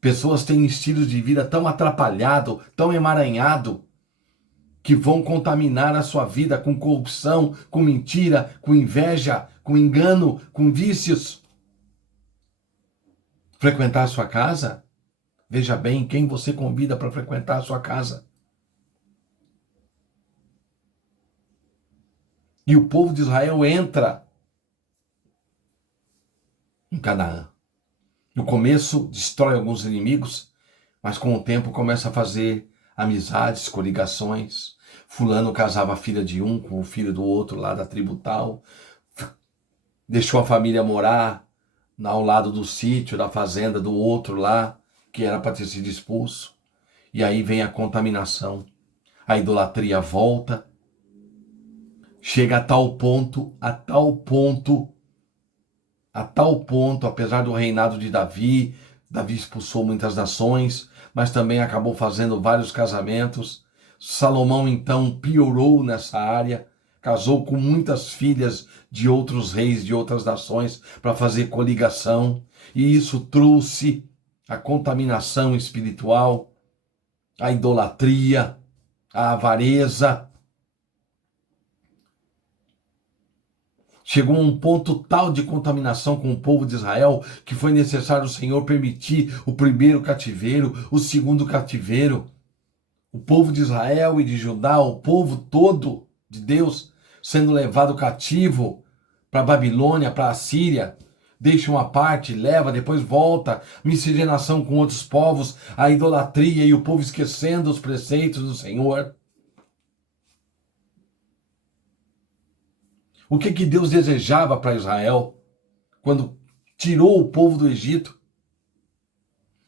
Pessoas têm estilos de vida tão atrapalhado, tão emaranhado, que vão contaminar a sua vida com corrupção, com mentira, com inveja, com engano, com vícios. Frequentar a sua casa? Veja bem quem você convida para frequentar a sua casa. E o povo de Israel entra em Canaã. No começo destrói alguns inimigos, mas com o tempo começa a fazer amizades, coligações. Fulano casava a filha de um com o filho do outro lá da tribo tal. Deixou a família morar ao lado do sítio, da fazenda do outro lá, que era para ter sido expulso. E aí vem a contaminação. A idolatria volta. Chega a tal ponto, apesar do reinado de Davi, Davi expulsou muitas nações, mas também acabou fazendo vários casamentos. Salomão então piorou nessa área, casou com muitas filhas de outros reis de outras nações para fazer coligação, e isso trouxe a contaminação espiritual, a idolatria, a avareza. Chegou a um ponto tal de contaminação com o povo de Israel que foi necessário o Senhor permitir o primeiro cativeiro, o segundo cativeiro. O povo de Israel e de Judá, o povo todo de Deus, sendo levado cativo para a Babilônia, para a Síria. Deixa uma parte, leva, depois volta. Miscigenação com outros povos, a idolatria e o povo esquecendo os preceitos do Senhor. O que Deus desejava para Israel quando tirou o povo do Egito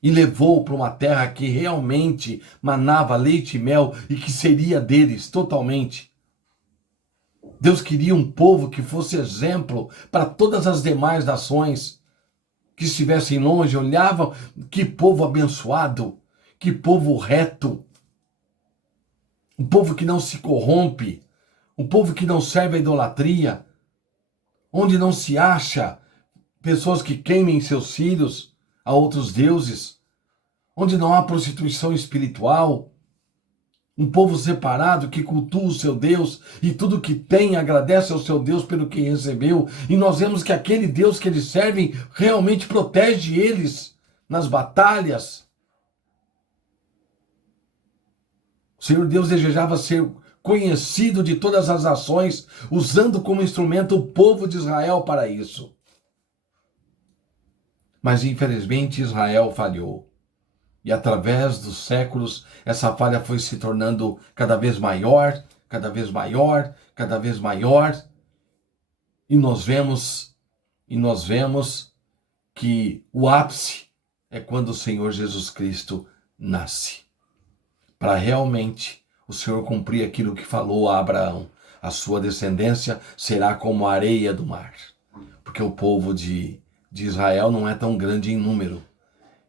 e levou para uma terra que realmente manava leite e mel e que seria deles totalmente? Deus queria um povo que fosse exemplo para todas as demais nações que estivessem longe, olhavam, que povo abençoado, que povo reto, um povo que não se corrompe, um povo que não serve a idolatria, onde não se acha pessoas que queimem seus filhos a outros deuses, onde não há prostituição espiritual, um povo separado que cultua o seu Deus e tudo que tem agradece ao seu Deus pelo que recebeu. E nós vemos que aquele Deus que eles servem realmente protege eles nas batalhas. O Senhor Deus desejava ser conhecido de todas as nações, usando como instrumento o povo de Israel para isso. Mas infelizmente Israel falhou. E através dos séculos, essa falha foi se tornando cada vez maior, cada vez maior, cada vez maior. E nós vemos que o ápice é quando o Senhor Jesus Cristo nasce. Para realmente o Senhor cumprir aquilo que falou a Abraão. A sua descendência será como a areia do mar. Porque o povo de Israel não é tão grande em número.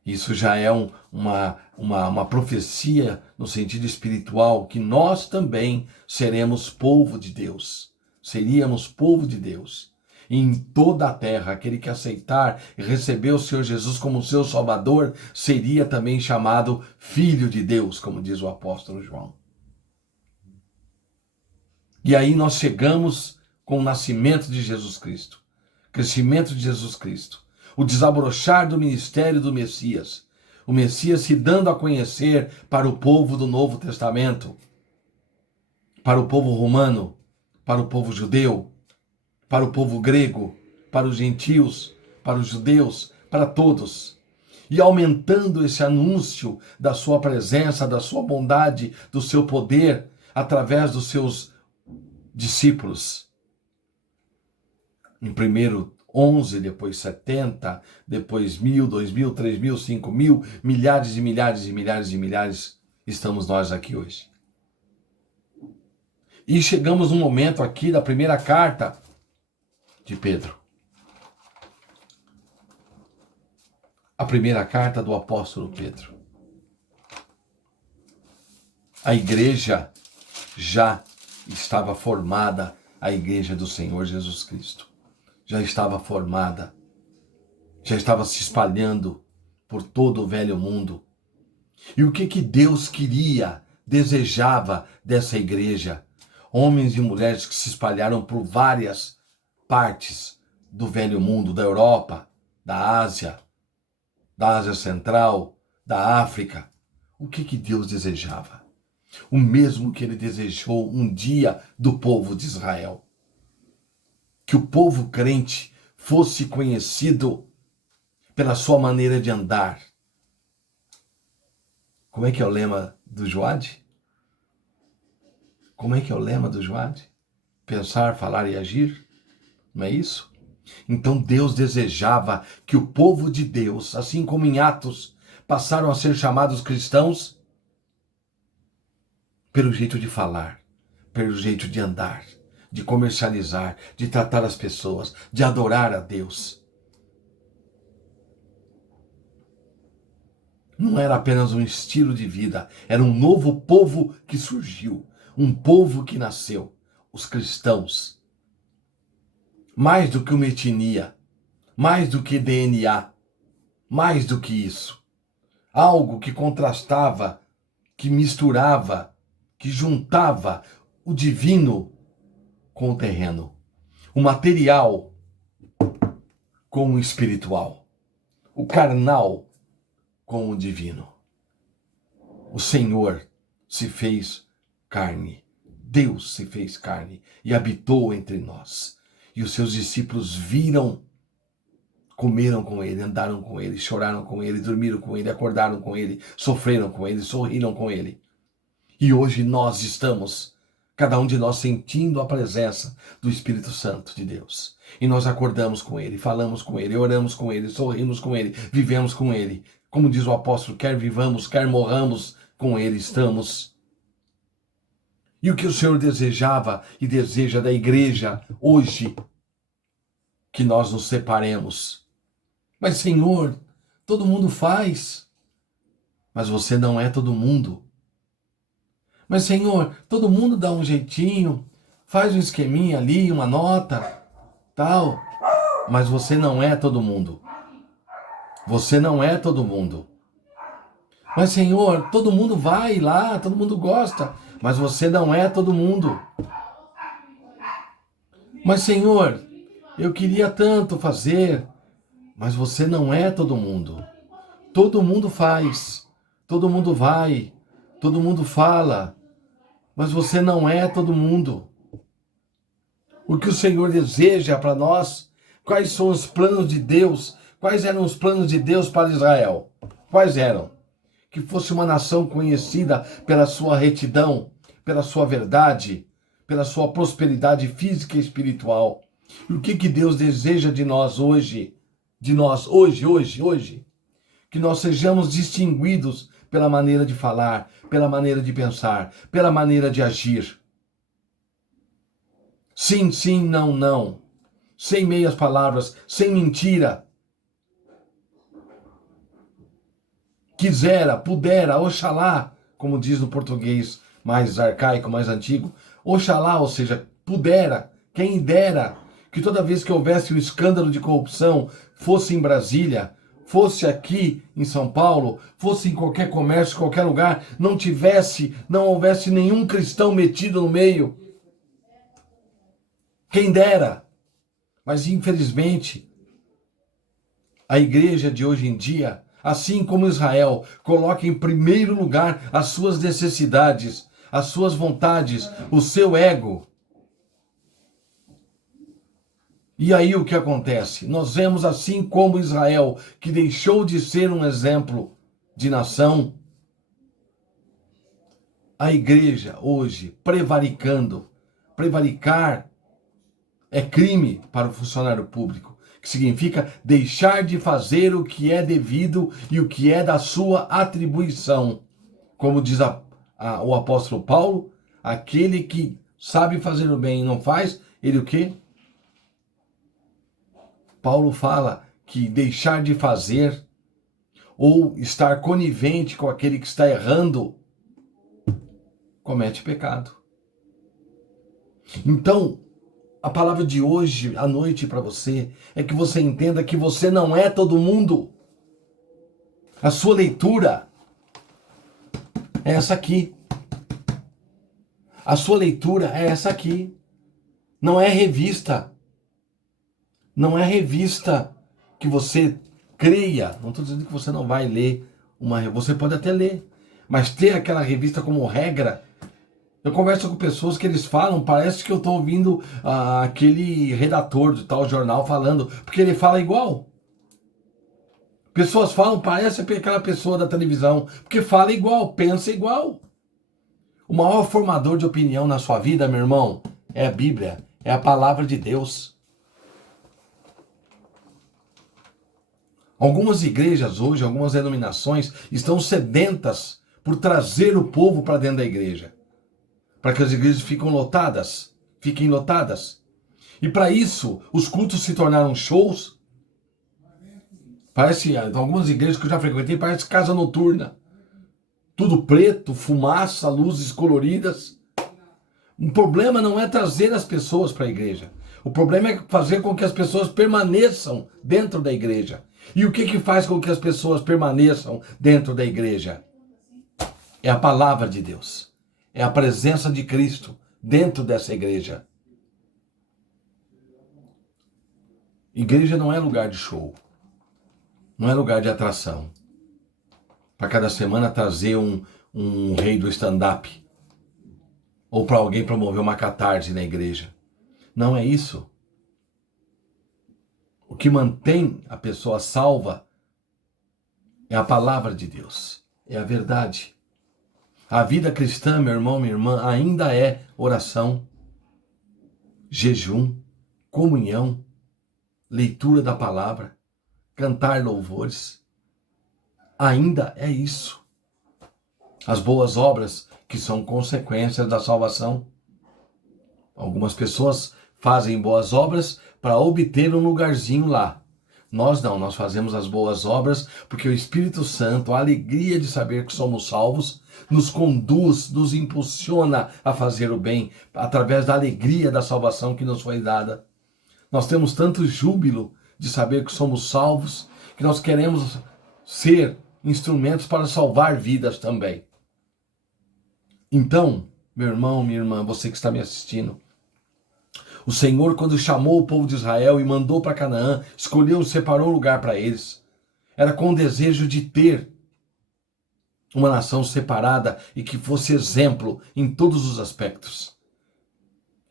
Isso já é uma profecia no sentido espiritual, que nós também seremos povo de Deus. Seríamos povo de Deus. E em toda a terra, aquele que aceitar e receber o Senhor Jesus como seu Salvador, seria também chamado Filho de Deus, como diz o apóstolo João. E aí nós chegamos com o nascimento de Jesus Cristo, crescimento de Jesus Cristo, o desabrochar do ministério do Messias, o Messias se dando a conhecer para o povo do Novo Testamento, para o povo romano, para o povo judeu, para o povo grego, para os gentios, para os judeus, para todos. E aumentando esse anúncio da sua presença, da sua bondade, do seu poder, através dos seus discípulos. Em primeiro 11, depois 70, depois 1000, 2000, 3000, 5000, milhares e milhares e milhares e milhares, estamos nós aqui hoje. E chegamos no momento aqui da primeira carta de Pedro. A primeira carta do apóstolo Pedro. A igreja já estava formada, a igreja do Senhor Jesus Cristo. Já estava formada, já estava se espalhando por todo o velho mundo. E o que Deus queria, desejava dessa igreja? Homens e mulheres que se espalharam por várias partes do velho mundo, da Europa, da Ásia Central, da África. O que Deus desejava? O mesmo que ele desejou um dia do povo de Israel. Que o povo crente fosse conhecido pela sua maneira de andar. Como é que é o lema do Joade? Como é que é o lema do Joade? Pensar, falar e agir? Não é isso? Então Deus desejava que o povo de Deus, assim como em Atos, passaram a ser chamados cristãos pelo jeito de falar, pelo jeito de andar, de comercializar, de tratar as pessoas, de adorar a Deus. Não era apenas um estilo de vida, era um novo povo que surgiu, um povo que nasceu, os cristãos. Mais do que uma etnia, mais do que DNA, mais do que isso. Algo que contrastava, que misturava, que juntava o divino com o terreno, o material com o espiritual, o carnal com o divino. O Senhor se fez carne, Deus se fez carne e habitou entre nós. E os seus discípulos viram, comeram com ele, andaram com ele, choraram com ele, dormiram com ele, acordaram com ele, sofreram com ele, sorriram com ele. E hoje nós estamos, cada um de nós, sentindo a presença do Espírito Santo de Deus. E nós acordamos com ele, falamos com ele, oramos com ele, sorrimos com ele, vivemos com ele. Como diz o apóstolo, quer vivamos, quer morramos, com ele estamos. E o que o Senhor desejava e deseja da igreja hoje? Que nós nos separemos. Mas, Senhor, todo mundo faz. Mas você não é todo mundo. Mas, Senhor, todo mundo dá um jeitinho, faz um esqueminha ali, uma nota, tal. Mas você não é todo mundo. Você não é todo mundo. Mas, Senhor, todo mundo vai lá, todo mundo gosta. Mas você não é todo mundo. Mas, Senhor, eu queria tanto fazer. Mas você não é todo mundo. Todo mundo faz. Todo mundo vai. Todo mundo fala. Mas você não é todo mundo. O que o Senhor deseja para nós? Quais são os planos de Deus? Quais eram os planos de Deus para Israel? Quais eram? Que fosse uma nação conhecida pela sua retidão, pela sua verdade, pela sua prosperidade física e espiritual. E o que Deus deseja de nós hoje? De nós hoje? Que nós sejamos distinguidos pela maneira de falar, pela maneira de pensar, pela maneira de agir. Sim, sim, não, não. Sem meias palavras, sem mentira. Quisera, pudera, oxalá, como diz no português mais arcaico, mais antigo. Oxalá, ou seja, pudera, quem dera que toda vez que houvesse um escândalo de corrupção, fosse em Brasília, fosse aqui em São Paulo, fosse em qualquer comércio, qualquer lugar, não houvesse nenhum cristão metido no meio. Quem dera. Mas infelizmente, a igreja de hoje em dia, assim como Israel, coloca em primeiro lugar as suas necessidades, as suas vontades, o seu ego. E aí o que acontece? Nós vemos, assim como Israel, que deixou de ser um exemplo de nação, a igreja hoje prevaricar é crime para o funcionário público, que significa deixar de fazer o que é devido e o que é da sua atribuição. Como diz o apóstolo Paulo, aquele que sabe fazer o bem e não faz, ele o quê? Paulo fala que deixar de fazer ou estar conivente com aquele que está errando comete pecado. Então, a palavra de hoje à noite para você é que você entenda que você não é todo mundo. A sua leitura é essa aqui. A sua leitura é essa aqui. Não é revista. Não é revista que você creia. Não estou dizendo que você não vai ler você pode até ler, mas ter aquela revista como regra. Eu converso com pessoas que eles falam, parece que eu estou ouvindo aquele redator de tal jornal falando, porque ele fala igual. Pessoas falam, parece aquela pessoa da televisão, porque fala igual, pensa igual. O maior formador de opinião na sua vida, meu irmão, é a Bíblia, é a palavra de Deus. Algumas igrejas hoje, algumas denominações, estão sedentas por trazer o povo para dentro da igreja, para que as igrejas fiquem lotadas. E para isso, os cultos se tornaram shows. Parece, algumas igrejas que eu já frequentei, parece casa noturna. Tudo preto, fumaça, luzes coloridas. O problema não é trazer as pessoas para a igreja. O problema é fazer com que as pessoas permaneçam dentro da igreja. E o que faz com que as pessoas permaneçam dentro da igreja? É a palavra de Deus. É a presença de Cristo dentro dessa igreja. Igreja não é lugar de show. Não é lugar de atração. Para cada semana trazer um rei do stand-up. Ou para alguém promover uma catarse na igreja. Não é isso. O que mantém a pessoa salva é a palavra de Deus. É a verdade. A vida cristã, meu irmão, minha irmã, ainda é oração, jejum, comunhão, leitura da palavra, cantar louvores. Ainda é isso. As boas obras que são consequências da salvação. Algumas pessoas fazem boas obras para obter um lugarzinho lá. Nós não, nós fazemos as boas obras porque o Espírito Santo, a alegria de saber que somos salvos, nos conduz, nos impulsiona a fazer o bem, através da alegria da salvação que nos foi dada. Nós temos tanto júbilo de saber que somos salvos, que nós queremos ser instrumentos para salvar vidas também. Então, meu irmão, minha irmã, você que está me assistindo, o Senhor, quando chamou o povo de Israel e mandou para Canaã, escolheu e separou um lugar para eles. Era com o desejo de ter uma nação separada e que fosse exemplo em todos os aspectos.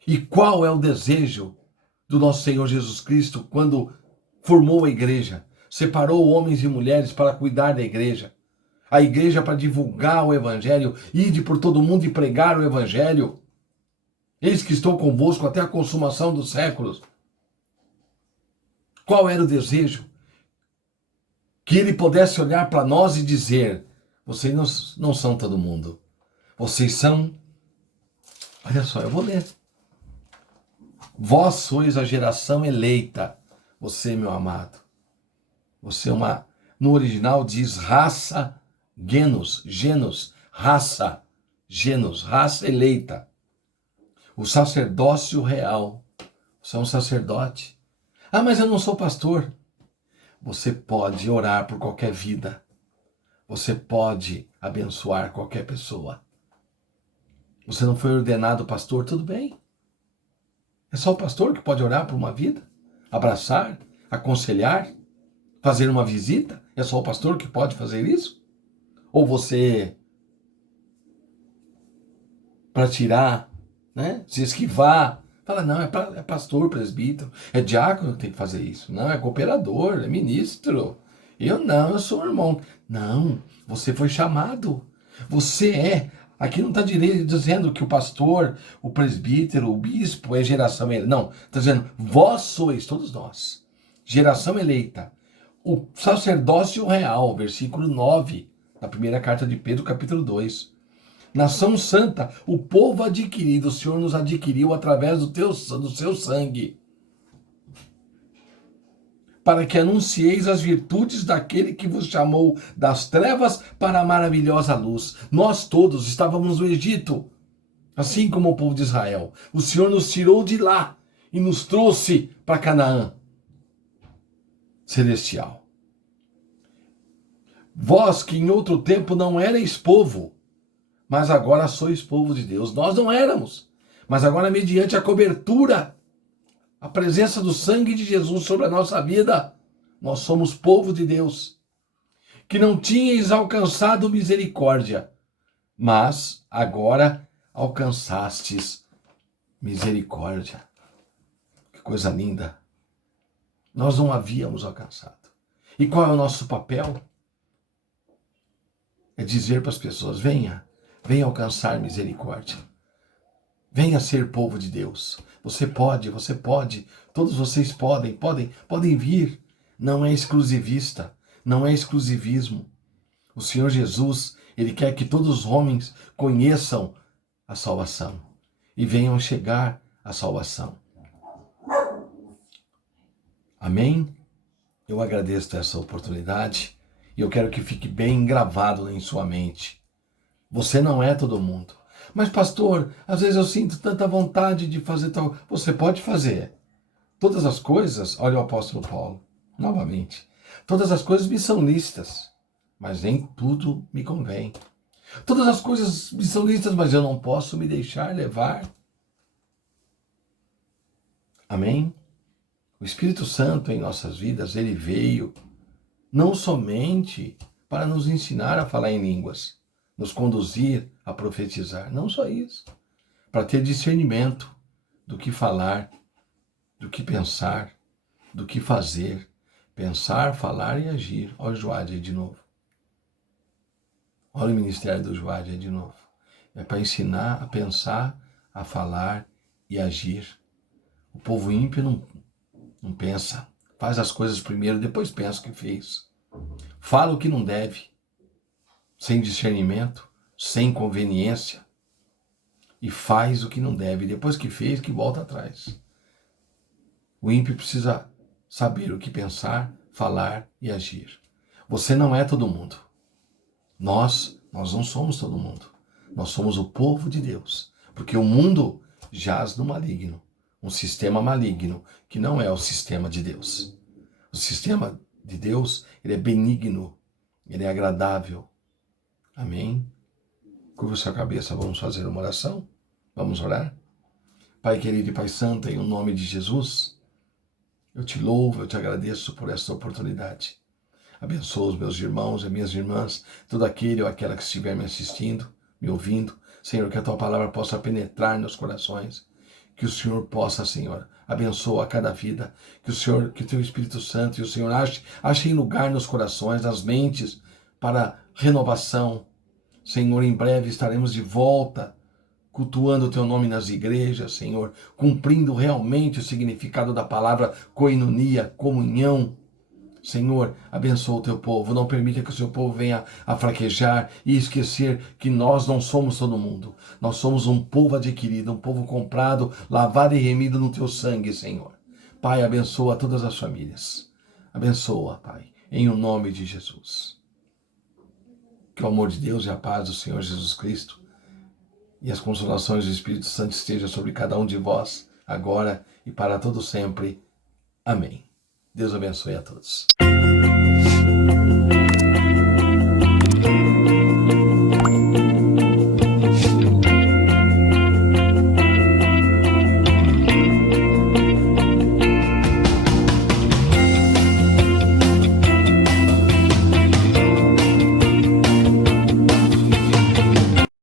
E qual é o desejo do nosso Senhor Jesus Cristo quando formou a igreja? Separou homens e mulheres para cuidar da igreja. A igreja para divulgar o evangelho, ide por todo mundo e pregar o evangelho. Eis que estou convosco até a consumação dos séculos. Qual era o desejo? Que ele pudesse olhar para nós e dizer: vocês não são todo mundo. Vocês são... Olha só, eu vou ler. Vós sois a geração eleita. Você, meu amado. Você é uma... No original diz raça, genus, raça, genus, raça eleita. O sacerdócio real, Você é um sacerdote. Ah, mas eu não sou pastor. Você pode orar por qualquer vida. Você pode abençoar qualquer pessoa. Você não foi ordenado pastor, tudo bem. É só o pastor que pode orar por uma vida, abraçar, aconselhar, fazer uma visita. É só o pastor que pode fazer isso? Ou você, para tirar, né, se esquivar, fala, não, é pastor, presbítero, é diácono que tem que fazer isso. Não, é cooperador, é ministro. Eu sou irmão. Não, você foi chamado. Você é. Aqui não está dizendo que o pastor, o presbítero, o bispo é geração eleita. Não, está dizendo, vós sois, todos nós, geração eleita. O sacerdócio real, versículo 9, da primeira carta de Pedro, capítulo 2. Nação santa, o povo adquirido, o Senhor nos adquiriu através do seu sangue, para que anuncieis as virtudes daquele que vos chamou das trevas para a maravilhosa luz. Nós todos estávamos no Egito, assim como o povo de Israel. O Senhor nos tirou de lá e nos trouxe para Canaã celestial. Vós que em outro tempo não erais povo, mas agora sois povo de Deus. Nós não éramos, mas agora mediante a cobertura, a presença do sangue de Jesus sobre a nossa vida, nós somos povo de Deus, que não tinhais alcançado misericórdia, mas agora alcançastes misericórdia. Que coisa linda! Nós não havíamos alcançado. E qual é o nosso papel? É dizer para as pessoas, venha alcançar misericórdia. Venha ser povo de Deus. Você pode, todos vocês podem vir. Não é exclusivista, não é exclusivismo. O Senhor Jesus, Ele quer que todos os homens conheçam a salvação e venham chegar à salvação. Amém? Eu agradeço essa oportunidade e eu quero que fique bem gravado em sua mente. Você não é todo mundo. Mas pastor, às vezes eu sinto tanta vontade de fazer tal. Você pode fazer. Todas as coisas, olha o apóstolo Paulo, novamente. Todas as coisas me são lícitas, mas nem tudo me convém. Todas as coisas me são lícitas, mas eu não posso me deixar levar. Amém? O Espírito Santo em nossas vidas, ele veio não somente para nos ensinar a falar em línguas, nos conduzir a profetizar, não só isso, para ter discernimento do que falar, do que pensar, do que fazer, pensar, falar e agir. Olha o Joade aí de novo. Olha o ministério do Joade aí de novo. É para ensinar a pensar, a falar e agir. O povo ímpio não pensa, faz as coisas primeiro, depois pensa o que fez. Fala o que não deve, sem discernimento, sem conveniência, e faz o que não deve, depois que fez, que volta atrás. O ímpio precisa saber o que pensar, falar e agir. Você não é todo mundo. Nós não somos todo mundo. Nós somos o povo de Deus, porque o mundo jaz no maligno, um sistema maligno que não é o sistema de Deus. O sistema de Deus, ele é benigno, ele é agradável. Amém? Curva sua cabeça, vamos fazer uma oração? Vamos orar? Pai querido e Pai santo, em nome de Jesus, eu te louvo, eu te agradeço por esta oportunidade. Abençoa os meus irmãos e minhas irmãs, todo aquele ou aquela que estiver me assistindo, me ouvindo. Senhor, que a tua palavra possa penetrar nos corações. Que o Senhor possa, Senhor, abençoa a cada vida. Que o teu Espírito Santo e o Senhor achem lugar nos corações, nas mentes, para renovação. Senhor, em breve estaremos de volta, cultuando o teu nome nas igrejas, Senhor, cumprindo realmente o significado da palavra koinonia, comunhão. Senhor, abençoa o teu povo, não permita que o seu povo venha a fraquejar e esquecer que nós não somos todo mundo. Nós somos um povo adquirido, um povo comprado, lavado e remido no teu sangue, Senhor. Pai, abençoa todas as famílias. Abençoa, Pai, em o nome de Jesus. Que o amor de Deus e a paz do Senhor Jesus Cristo e as consolações do Espírito Santo estejam sobre cada um de vós, agora e para todo sempre. Amém. Deus abençoe a todos.